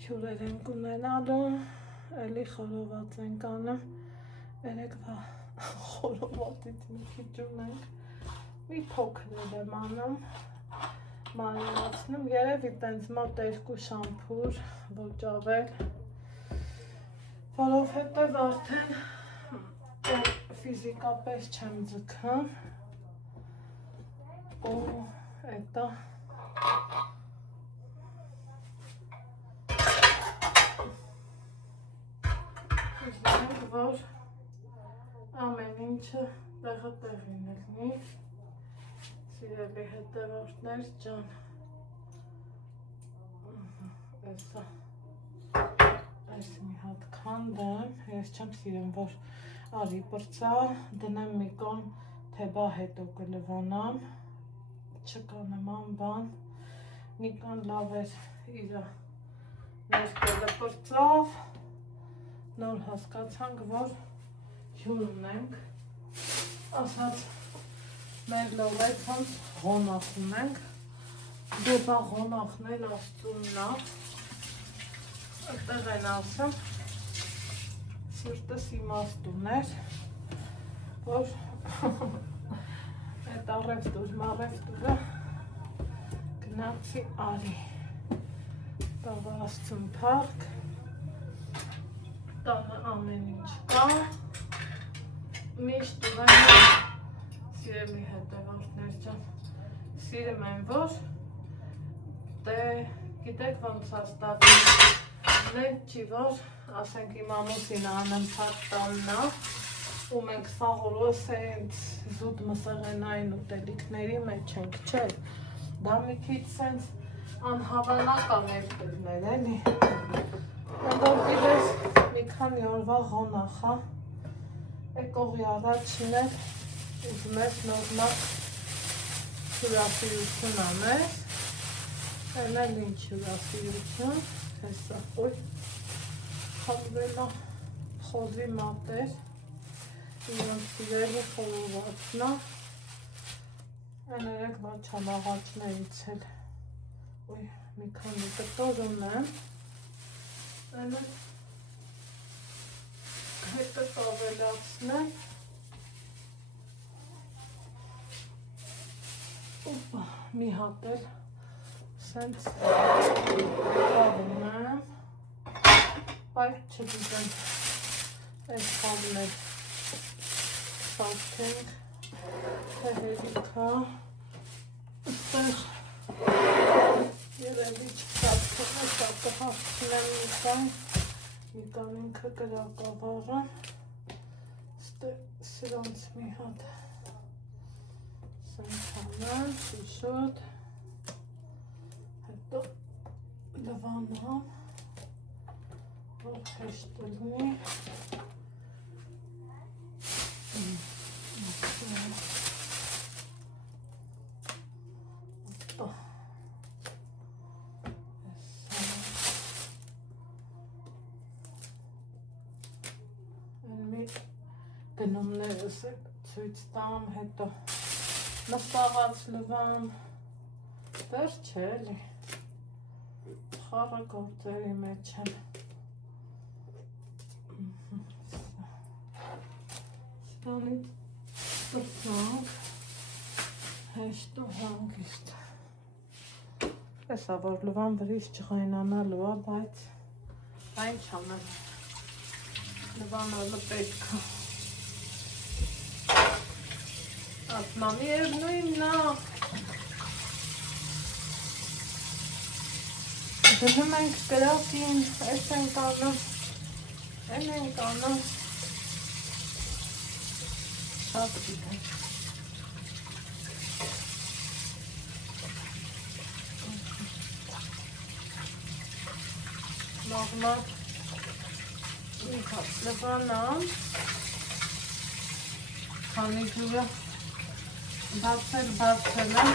հյուրեր ենք ունենալու, էլի խորոված ենք անում, երեկվա խորովածից մի քիչ ունենք, մի փոքր եմ անում, մանրացնում, երևի տենց մոտ 2 շամփուր, ոչ ավել, որովհետև արդեն ֆիզիկապես չեմ ձգում, ու էտա ուզենք, որ ամեն ինչը տեղը տեղին ելնի, սիրելի հետևորդներ ջան, այս մի հատ քանդեմ, ես չեմ սիրեմ, որ արի պրծա, դնեմ մի կողմ, թեբա հետո կլվանամ, չկա նման բան, Նիկան լավ էր իրա ներկելը պրծավ, նոր հասկացանք, որ հյուր ունենք, ասած մեր լողեցան ղոնախ ունենք, դեպա ղոնախն էլ աստունն է, այդտեղ են ասում, սիրտս իմաստուն էր, որ այդ առևտուր մարևտուրը գնացի արի, տավա աստուն փառք, տանը ամեն ինչ կա, միշտ ուրայնը սիրելի հետևորդներ ջան, սիրում եմ, որ դե գիտեք ոնց աստատում, մենք չի, որ ասենք իմ ամուսինը անընդհատ տաննա, ու մենք սաղորոս ենք զուտ մսեղենային ուտելիքների մեջ ենք, չէ, դա մի քիչ սենց անհավանական երկրներ էլի, որ գիտես մի քանի օրվա ղոնախա, եկողի առաջին էլ ուզում ես նորմալ հյուրասիրություն անես, այն էլ ինչ հյուրասիրություն, հեսա, ոյ, խալվելա խոզի մատեր, իրոնց սիրելի խորովածնա, այն երեք վաչան աղաչներից էլ, ոյ, մի քանի կտոր ունեմ, այն էլ հետը կավելացնեմ, Opa, մի հատ էլ սենց կավում եմ, բայց չգիտեմ, այս խալն էլ սատքենք, թե հերիքա, ստեղ երևի չսատքում է, սատքը հաղթինեմ Նիկան ինքը կրակավառը, սրանց մի հատ սենքանան, շուշոտ, հետո լվանամ, որ հեշտ լինի, գնումներս ցույց տամ, հետո նստաղած լվամ, վերջ է էլի, խառը գործերի մեջ եմ, սրանից պրծանք, հեշտ ու հանգիստ, եսա որ լվան վրից չղայնանալու է, բայց այն չանեմ, լվանալը պետք է, Ասմամի էր նույնն է, դնում ենք կրակին, այս ենք անում, այն ենք անում, շատ գիտեմ, հիմա ինքս լվանամ, քանի ջուրը բացել եմ,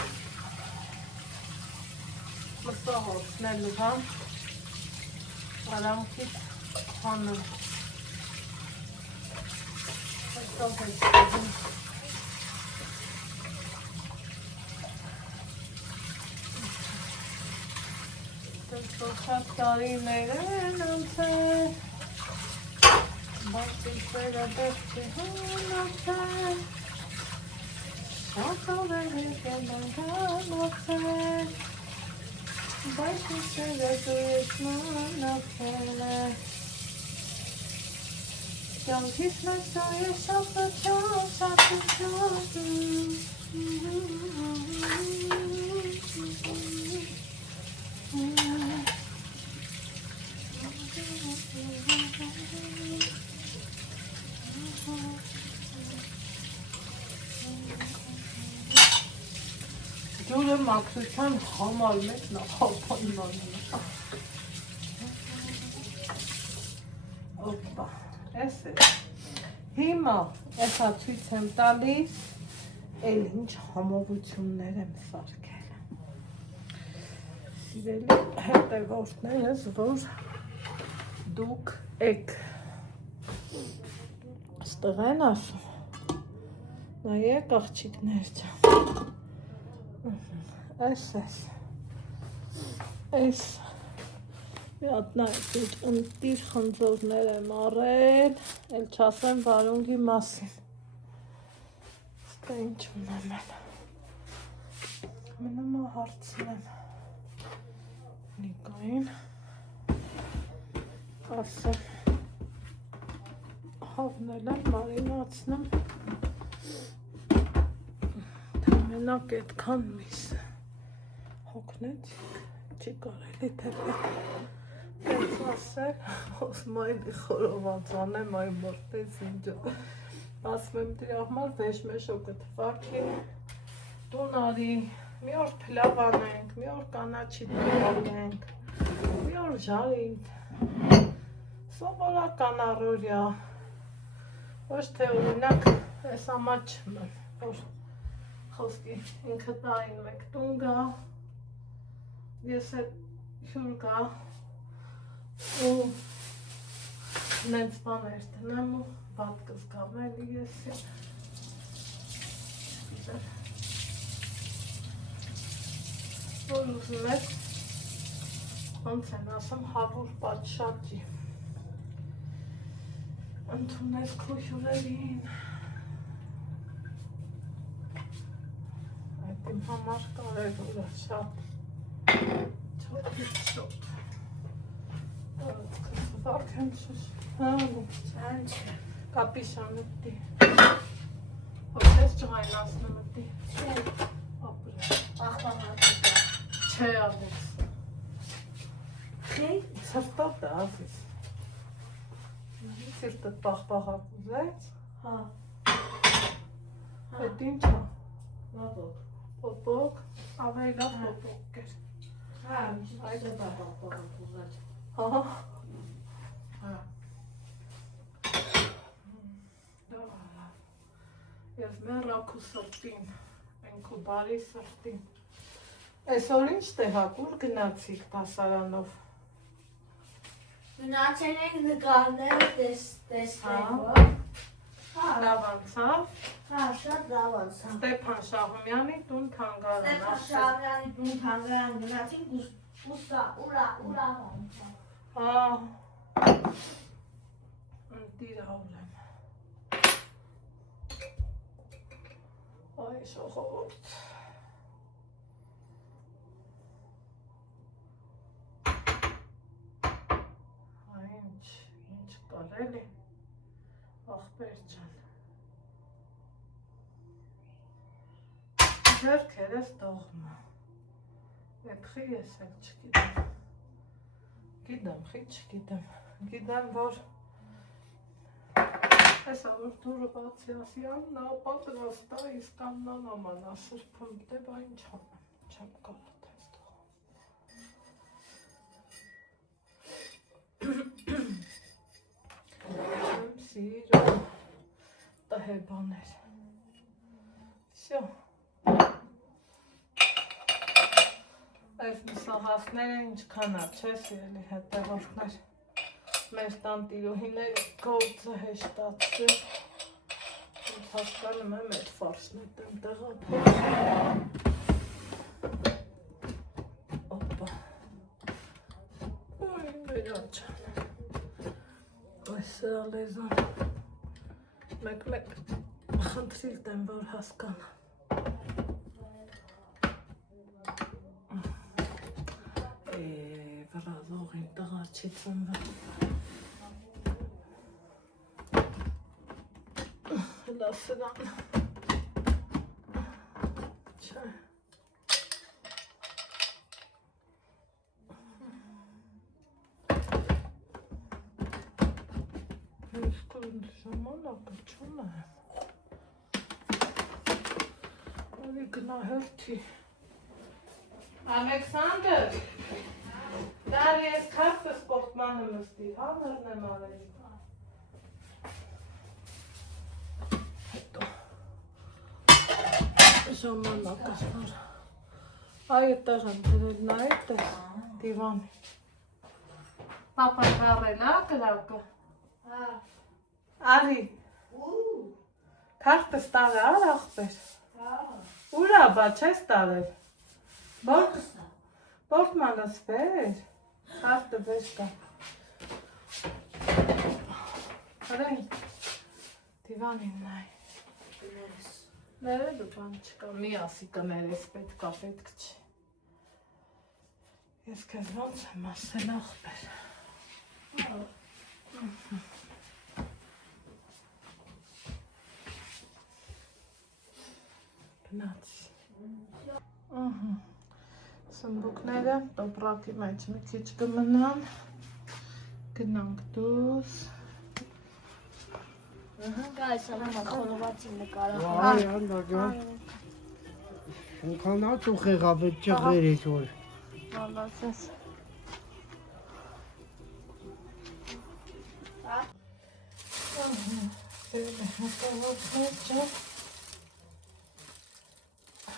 մսահոցն է լվան, արանքից հանում, այդով է ստեղում, Շատ տարիներ են անցել, բայց ինքները պետք է հանացել, շատ օրեր եկել են հանացել, բայց ինքները դուրս մանացել, կյանքից մեծո է շապաչան, ջուրը մաքրության համար մեծ նախապայմանն է։ Օպա, էս է։ Հիմա էսա ցույց եմ տալիս, էլ ինչ համովություններ եմ սարքել։ Սիրելի հետևորդներս, որ դուք եք ստեղ են ասում, նայեք աղջիկներ ջան, այս մի հատ նայեք ընտիր խնձորներ եմ առել, էլ չասեմ վարունգի մասին, ստեղ ինչ ունեմ էլ, մնում է հարցնեմ Նիկային, ասեմ, հավնել եմ, մարինացնում, մենակ այդքան միս հոգնեց, չի կարելի թեպել, ես ասել, osmaydı խորովածանեմ այ մորտես ինջա, ասում եմ դրա համար վեժմեշոկը թվակի, տուն արի, մի օր փլավ անենք, մի օր կանաչի տվանենք, մի օր ժարինք, սովորական առօրյա, ոչ թե օրինակ այս համար չմ եմ, որ խոսքի ինքը տարին մեկ տուն գա, ես էլ հյուր գա ու նենց բաներ տնեմ ու բատկս գամ էլի ես որ ուզում եք ոնց են ասում հավուր պատշաճի ընդունես քո հյուրերին այդ իմ համար կարևոր է շատ Çok Bakın sus. Sen kapişan etti. O ses çıkayın aslında etti. Bak. Çay aldık. Ne? Sırtta da aziz. Sırtta bak güzel. Ha. Ettiğim çay. Nasıl? Popok. Avayla popok gel. Ha, ayda bak güzel. Ha. Ես մեր ռակու սրտին, ենք ու բարի սրտին։ Այսօր ինչ տեղակուր գնացիք դասարանով։ Գնացել ենք նկարներ տեսնենք։ Լավ անցավ։ Հա, շատ լավ անցավ։ Ստեփան Շահումյանի տուն թանգարան։ Ստեփան Շահումյանի տուն թանգարան գնացինք ուրա անցավ։ Հա։ Դիրահուր եմ։ Ay şohort. Ay inç kareli. Ah Berçan. Güzel keres doğma. Etxi yesek çıkidem. Gidem hiç gidem. Gidem var. Հեսա որ դուրը բացիասյան, նա պատրաստ է, իսկ ամնան ամանա սրպում դե բա ինչ անեմ, չեմ կարող տես տող։ Սիրո տհեբաներ։ Всё։ Այս մսահասները ինչքան է, չէ՞ սիրելի հետևորդներ։ Մեր տանտիրուհիները գործը հեշտացրել։ Հասկանում եմ այդ ֆարսն եմ տեղափոխել։ Օպա։ Ոյ, վերաճան։ Այս սրա լեզուն։ Մեկ խնդրիլ տեմ, որ հասկանա։ Վրազողին տղա չի ծնվել։ Հլա սրան։ Չէ։ Իսկույն ժամանակը չունեմ։ Որի գնահերթի։ Ալեքսանդր, դար ես քարտը սպորտմանը մստի, հա մրնեմ արել։ Հետո ժամանակը սպոր։ Այ այդտեղ եմ դրել նայել տես դիվանի։ Պապա կարել, հա կրակը։ Արի, քարտը ստար է, ար աղբեր։ Ուրա, բա չես տարել։ Պորտմանս վեր, քարտը վեր կա։ Հրեն, դիվանին նայ։ Ներելու բան չկա, մի ասի կներես, պետք չի։ Ես կեզ ոնց եմ ասել աղբեր։ Գնացի։ Սմբուկները տոպրակի մեջ մի քիչ կմնան, գնանք դուս։ Գայս անամա խորովածին նկարը։ Այ, անդագան։ Շնքան ատ ու խեղավ էդ ճղերից որ։ Մալացես։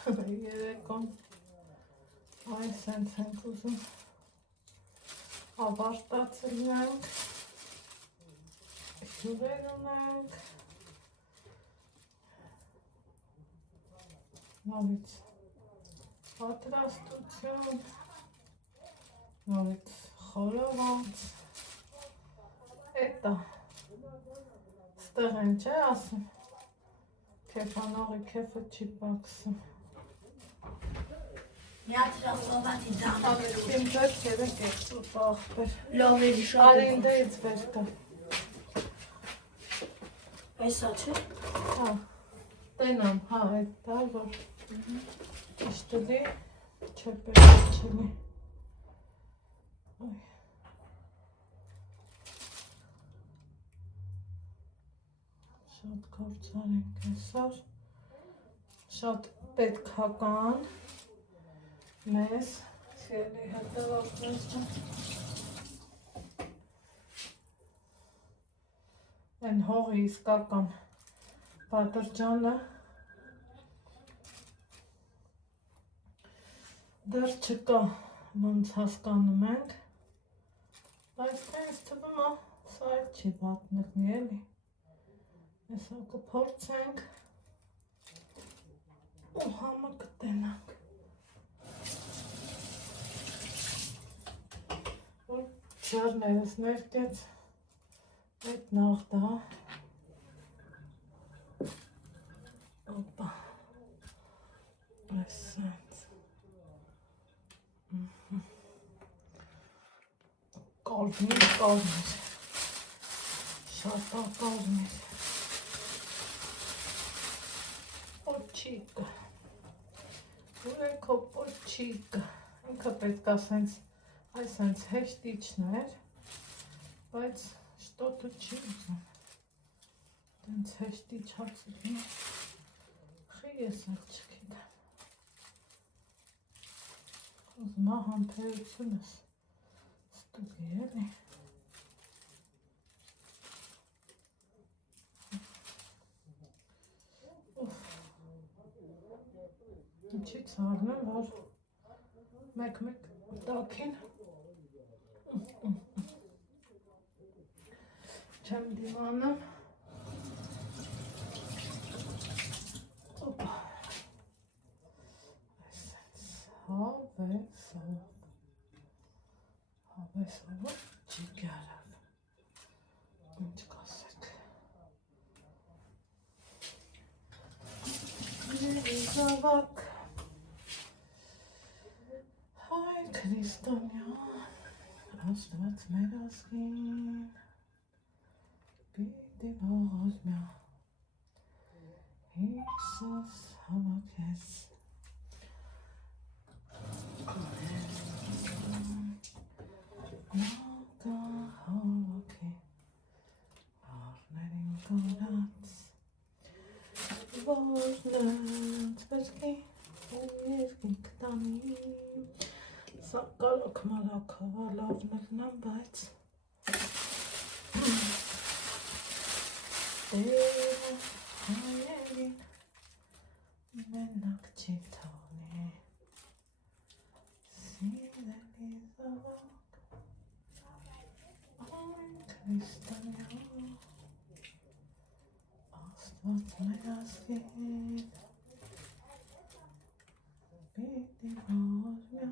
Երեկոն այս հենց ենք ուզում ավարտացել ենք, հյուրեր ունենք, նորից պատրաստություն, նորից խորոված, էտա, ստեղ են չէ ասում, կեփանողի կեփը չի պակսում։ Միատ ռախովատի դամ։ Իմ ձեռքերը կեցուր աղբեր։ Լովերի շատ Արինդեից վեր կա։ Այսա չէ։ Հա, տենամ, հա, այդ դա, որ ճիշտելի չէ պետք չլի։ Շատ գործար ենք այսօր, շատ պետքական մեզ, սիրելի հետևորդներ ջան, են հողի իսկական պատրջանը դեռ չկա, ոնց հասկանում ենք, բայց ինձ թվում է, սա էլ չի վատնեղնի էլի, այսա կփորձենք ու համը կտենանք։ Չարներս ներկեց, այդ նախ դա, օպա, այս սենց, կալմիր, շատակալմիր, պոչիկը, ուրեքո պոչիկը, ինքը պետք է սենց, այս հենց հեշտիչներ, բայց շտոտը չի ուզում, դենց հեշտիչ հացիկին, խի ես էլ չգիտեմ, ուզմա համբերությունս ստուգի էլի, Ինչի՞ց առնեմ, որ մեկ-մեկ տաքին չեմ դիմանում։ Օպա։ Այսպես, հավեսով չի գարավ։ Ինչ կասեք։ Զավակ Հայ քրիստոնյա Աստված մեր ազգին պիտի ողորմյա Հիսուս հավաքես Նոկա հավաքե Արներին կորած Որնած պետքի երկինք տանի Սա կարոք մարակովա լավն ելնամ, բայց Տերը հայերին մենակ չի թողնի Սիրելի զավակ Այն քրիստոնյա Աստված մեր ազգին Պիտի ողորմյա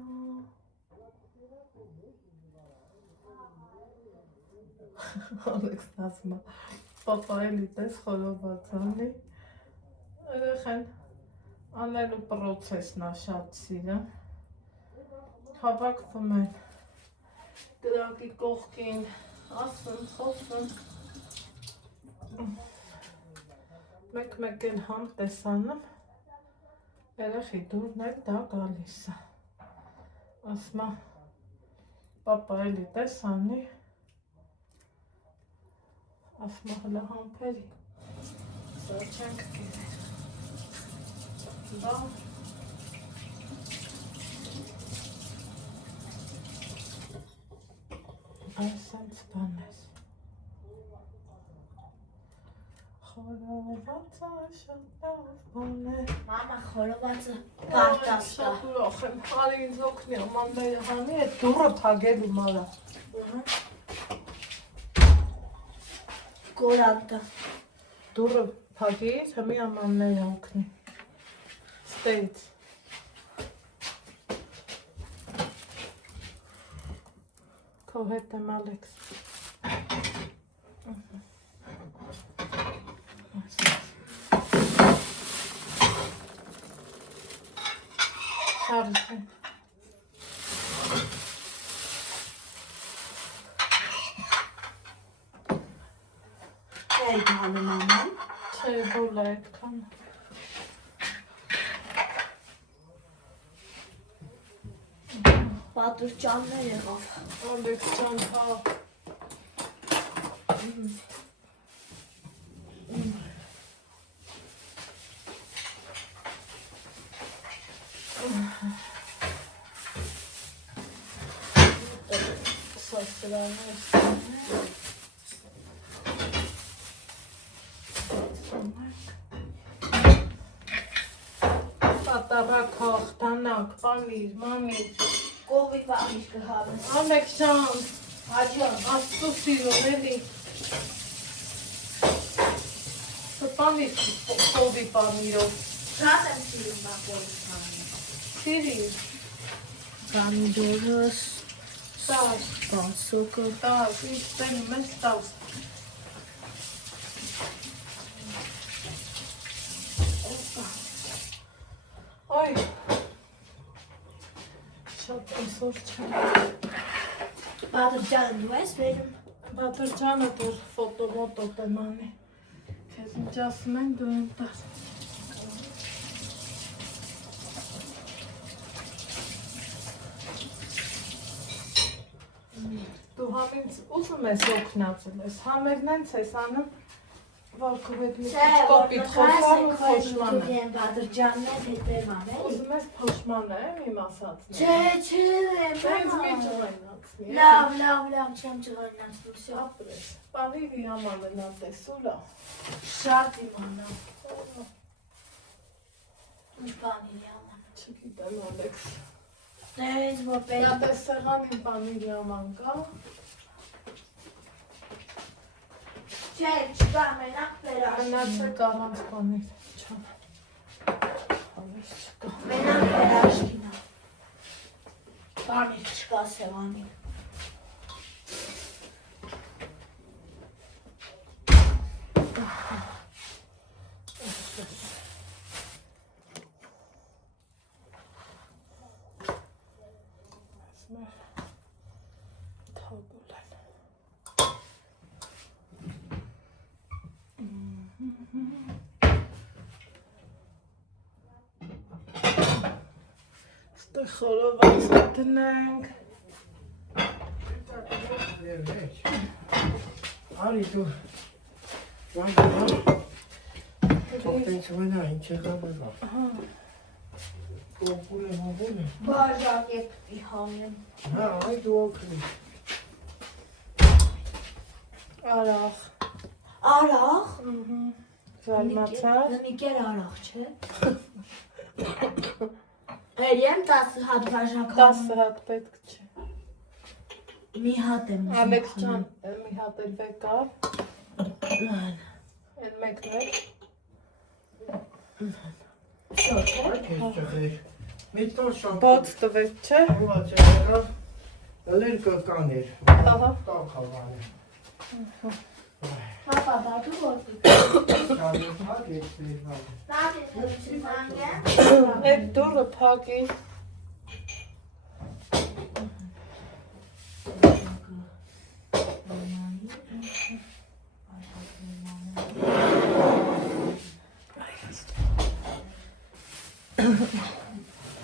Ալեքսն ասում է պապայելի պես խորոված անի երեխեն անելու պրոցեսն է շատ սիրում հավաքվում են կրակի կողքին ասում, խոսում մեկ-մեկ էլ համ տեսանում երեխի դուրն էլ դա գալիս է ասում է պապայելի պես անի ասում է հլա համպերի սա չենք կերել բա այսենց բանես խորովածը շատ լավ բան է Մամա խորովածը պարտաստ է շատ ուրախ եմ հարի ինձ օգնի աման մեր հանի է դուրը թագելու մարա Կորանտը դուրը թագիր հմի ամաններ օգնի ստեից քո հետ եմ Ալեքս Շարժ է Չէ գալու մաման Չէ բոլա այդքան Պատուրջաններ եղավ Ալեքս ջան հա Սա սրաներ Պատարակ հաղթանակ, պանիր, մանիր Կողի պանիր կհավես Ալեքս ջան Հաջան Աստծո սիրուն էլի Պանիր կովի պանիրով Շատ եմ սիրում բա կողի պանիր Սիրիր Պանիրովս Տար Պանսոկը Տար, ինչ տենում ես տար Այ Շատ այսօր չեմ Պատուրջանը դու ես վերում Բատրջանը դուր ֆոտոմոտո տեմանի Քեզ ինչ ասում են դու եմ տար Դու համ ինձ ուզում ես օգնացել ես, համերն են ես անում, որ քո հետ մի քիչ կոպիտ խոսամ ու փոշման է։ Պատուրջաններ հետև անել Ուզում ես փոշման է, իմ ասածն է։ Չէ, Ինձ մի մամա ջղայնացնի։ Լավ, չեմ ջղայնացնում, всё Ապրես, պանիրի համալենա տեսուլա։ Շատ իմանա Ինչ բանիրի ամանա Չգիտեմ Ալեքս։ Դες որ պետք Նա տեսեղանի բանի լաման կա։ չէ, չկա, մենակ վերաշ։ Մնացել առանց բանի չան։ Alles չկա։ Մենակ վերաշկինա։ Բանի չկա սեղանի։ Ստեղ խորոված դնենք։ Արի դու։ Թողտենց մնա, ինչ եղավ եղավ։ Կողպուր եմ ողում է։ Բաժակ է պտի հանեմ։ Հա, այ դու օգնի։ Արախ։ Արախ։ Զարմացար։ Նիկեր արախ, չէ։ Հերիեմ 10 հատ բաժակ 10 հատ պետք չէ։ մի հատ եմ ուզում Ալեքս հանել։ ջան, մի հատ էլ վեկար։ Լան։ Այն մեկն է։ Շո, չէ։ Այ քեզ ջղեր։ Մի տոր շամպ։ Բոց տվեց, չէ։ Ուղաց եղավ, լեր կկաներ։ Ահա։ Տակ հավանը։ Պապա, դա դու որտի։ Շարի հատ ես վերվան։ Տանես չզանգե։ Այդ դուրը փակի։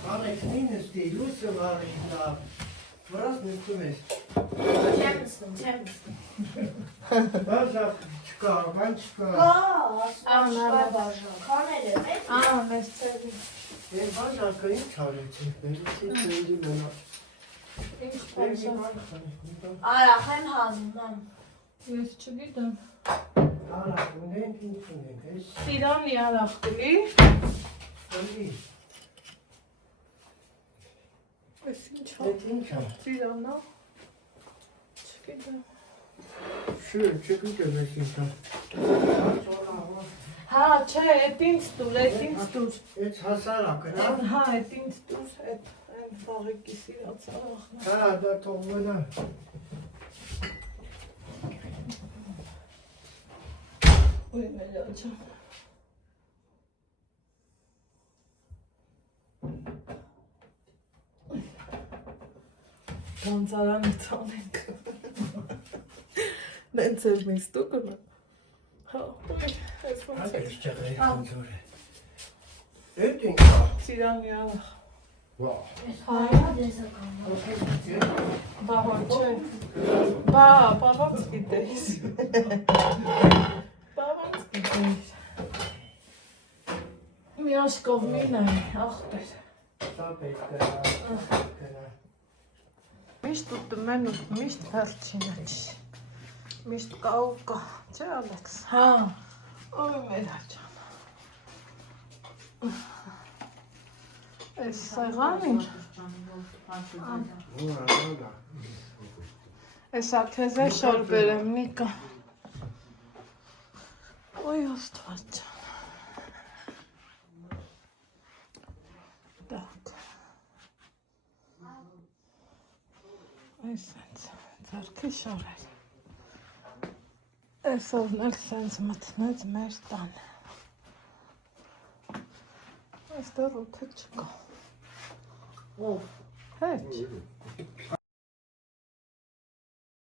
Ալեքս նինստի, լույսը վարի լավ։ Վրաս նստում ես։ Չեմ նստում։ Բաժակ չկա, բան չկա։ Կա, ասում բաժակ։ Քաներ եմ, էս։ Մեզ ծերի։ Են բաժակը ինչ արեցի, բերեցի ծերի մնա։ Ինչ Բերեցի բաժակ։ բան Արախ եմ հանում, մամ։ Ես չգիտեմ։ Արա, ունենք, ինչ ունենք, ես Սիրանի արախ կլի։ ծերի։ Ես ինչ հա։ Այդ ինչ է։ Սիրանա։ Չգիտեմ։ Շուր, չգիտեմ ես ինչ է։ Հա, չէ, այդ ինձ դուր, այդ ինձ դուր։ Այդ հասարակն է։ Հա, այդ ինձ դուր, այդ այն վաղեկի սիրած արախն է։ Հա, դա թող մնա։ Ոյ, մելա ջան։ Գանձարանը տանենք։ Նենց էլ մի ստուկն է։ Հա, այս ոնց է։ Ալեքս ջղեր խնձոր է։ Այդ ինչ է։ Սիրանի արախ։ Վա։ Ես հայա դեսական։ Բա ոնց չէ։ Բա ոնց գիտես։ Բա ոնց գիտես։ Մի աշկովմին է, ախպեր։ Սա պետք է։ Միշտ ուտում են ու միշտ վերջինը չի։ Միշտ կա ու կա, չէ Ալեքս։ Հա։ Ոյ մելա ջան։ Այս սեղանին։ Ուրա, Էսա քեզ է շոր բերեմ, Նիկա։ Ոյ Աստված ջան։ Так. Այսպես ձեռքի շորեր։ Այսօրն էլ սենց մտնեց մեր տան։ Այստեղ ոթե չկա։ Ով։ Հեչ։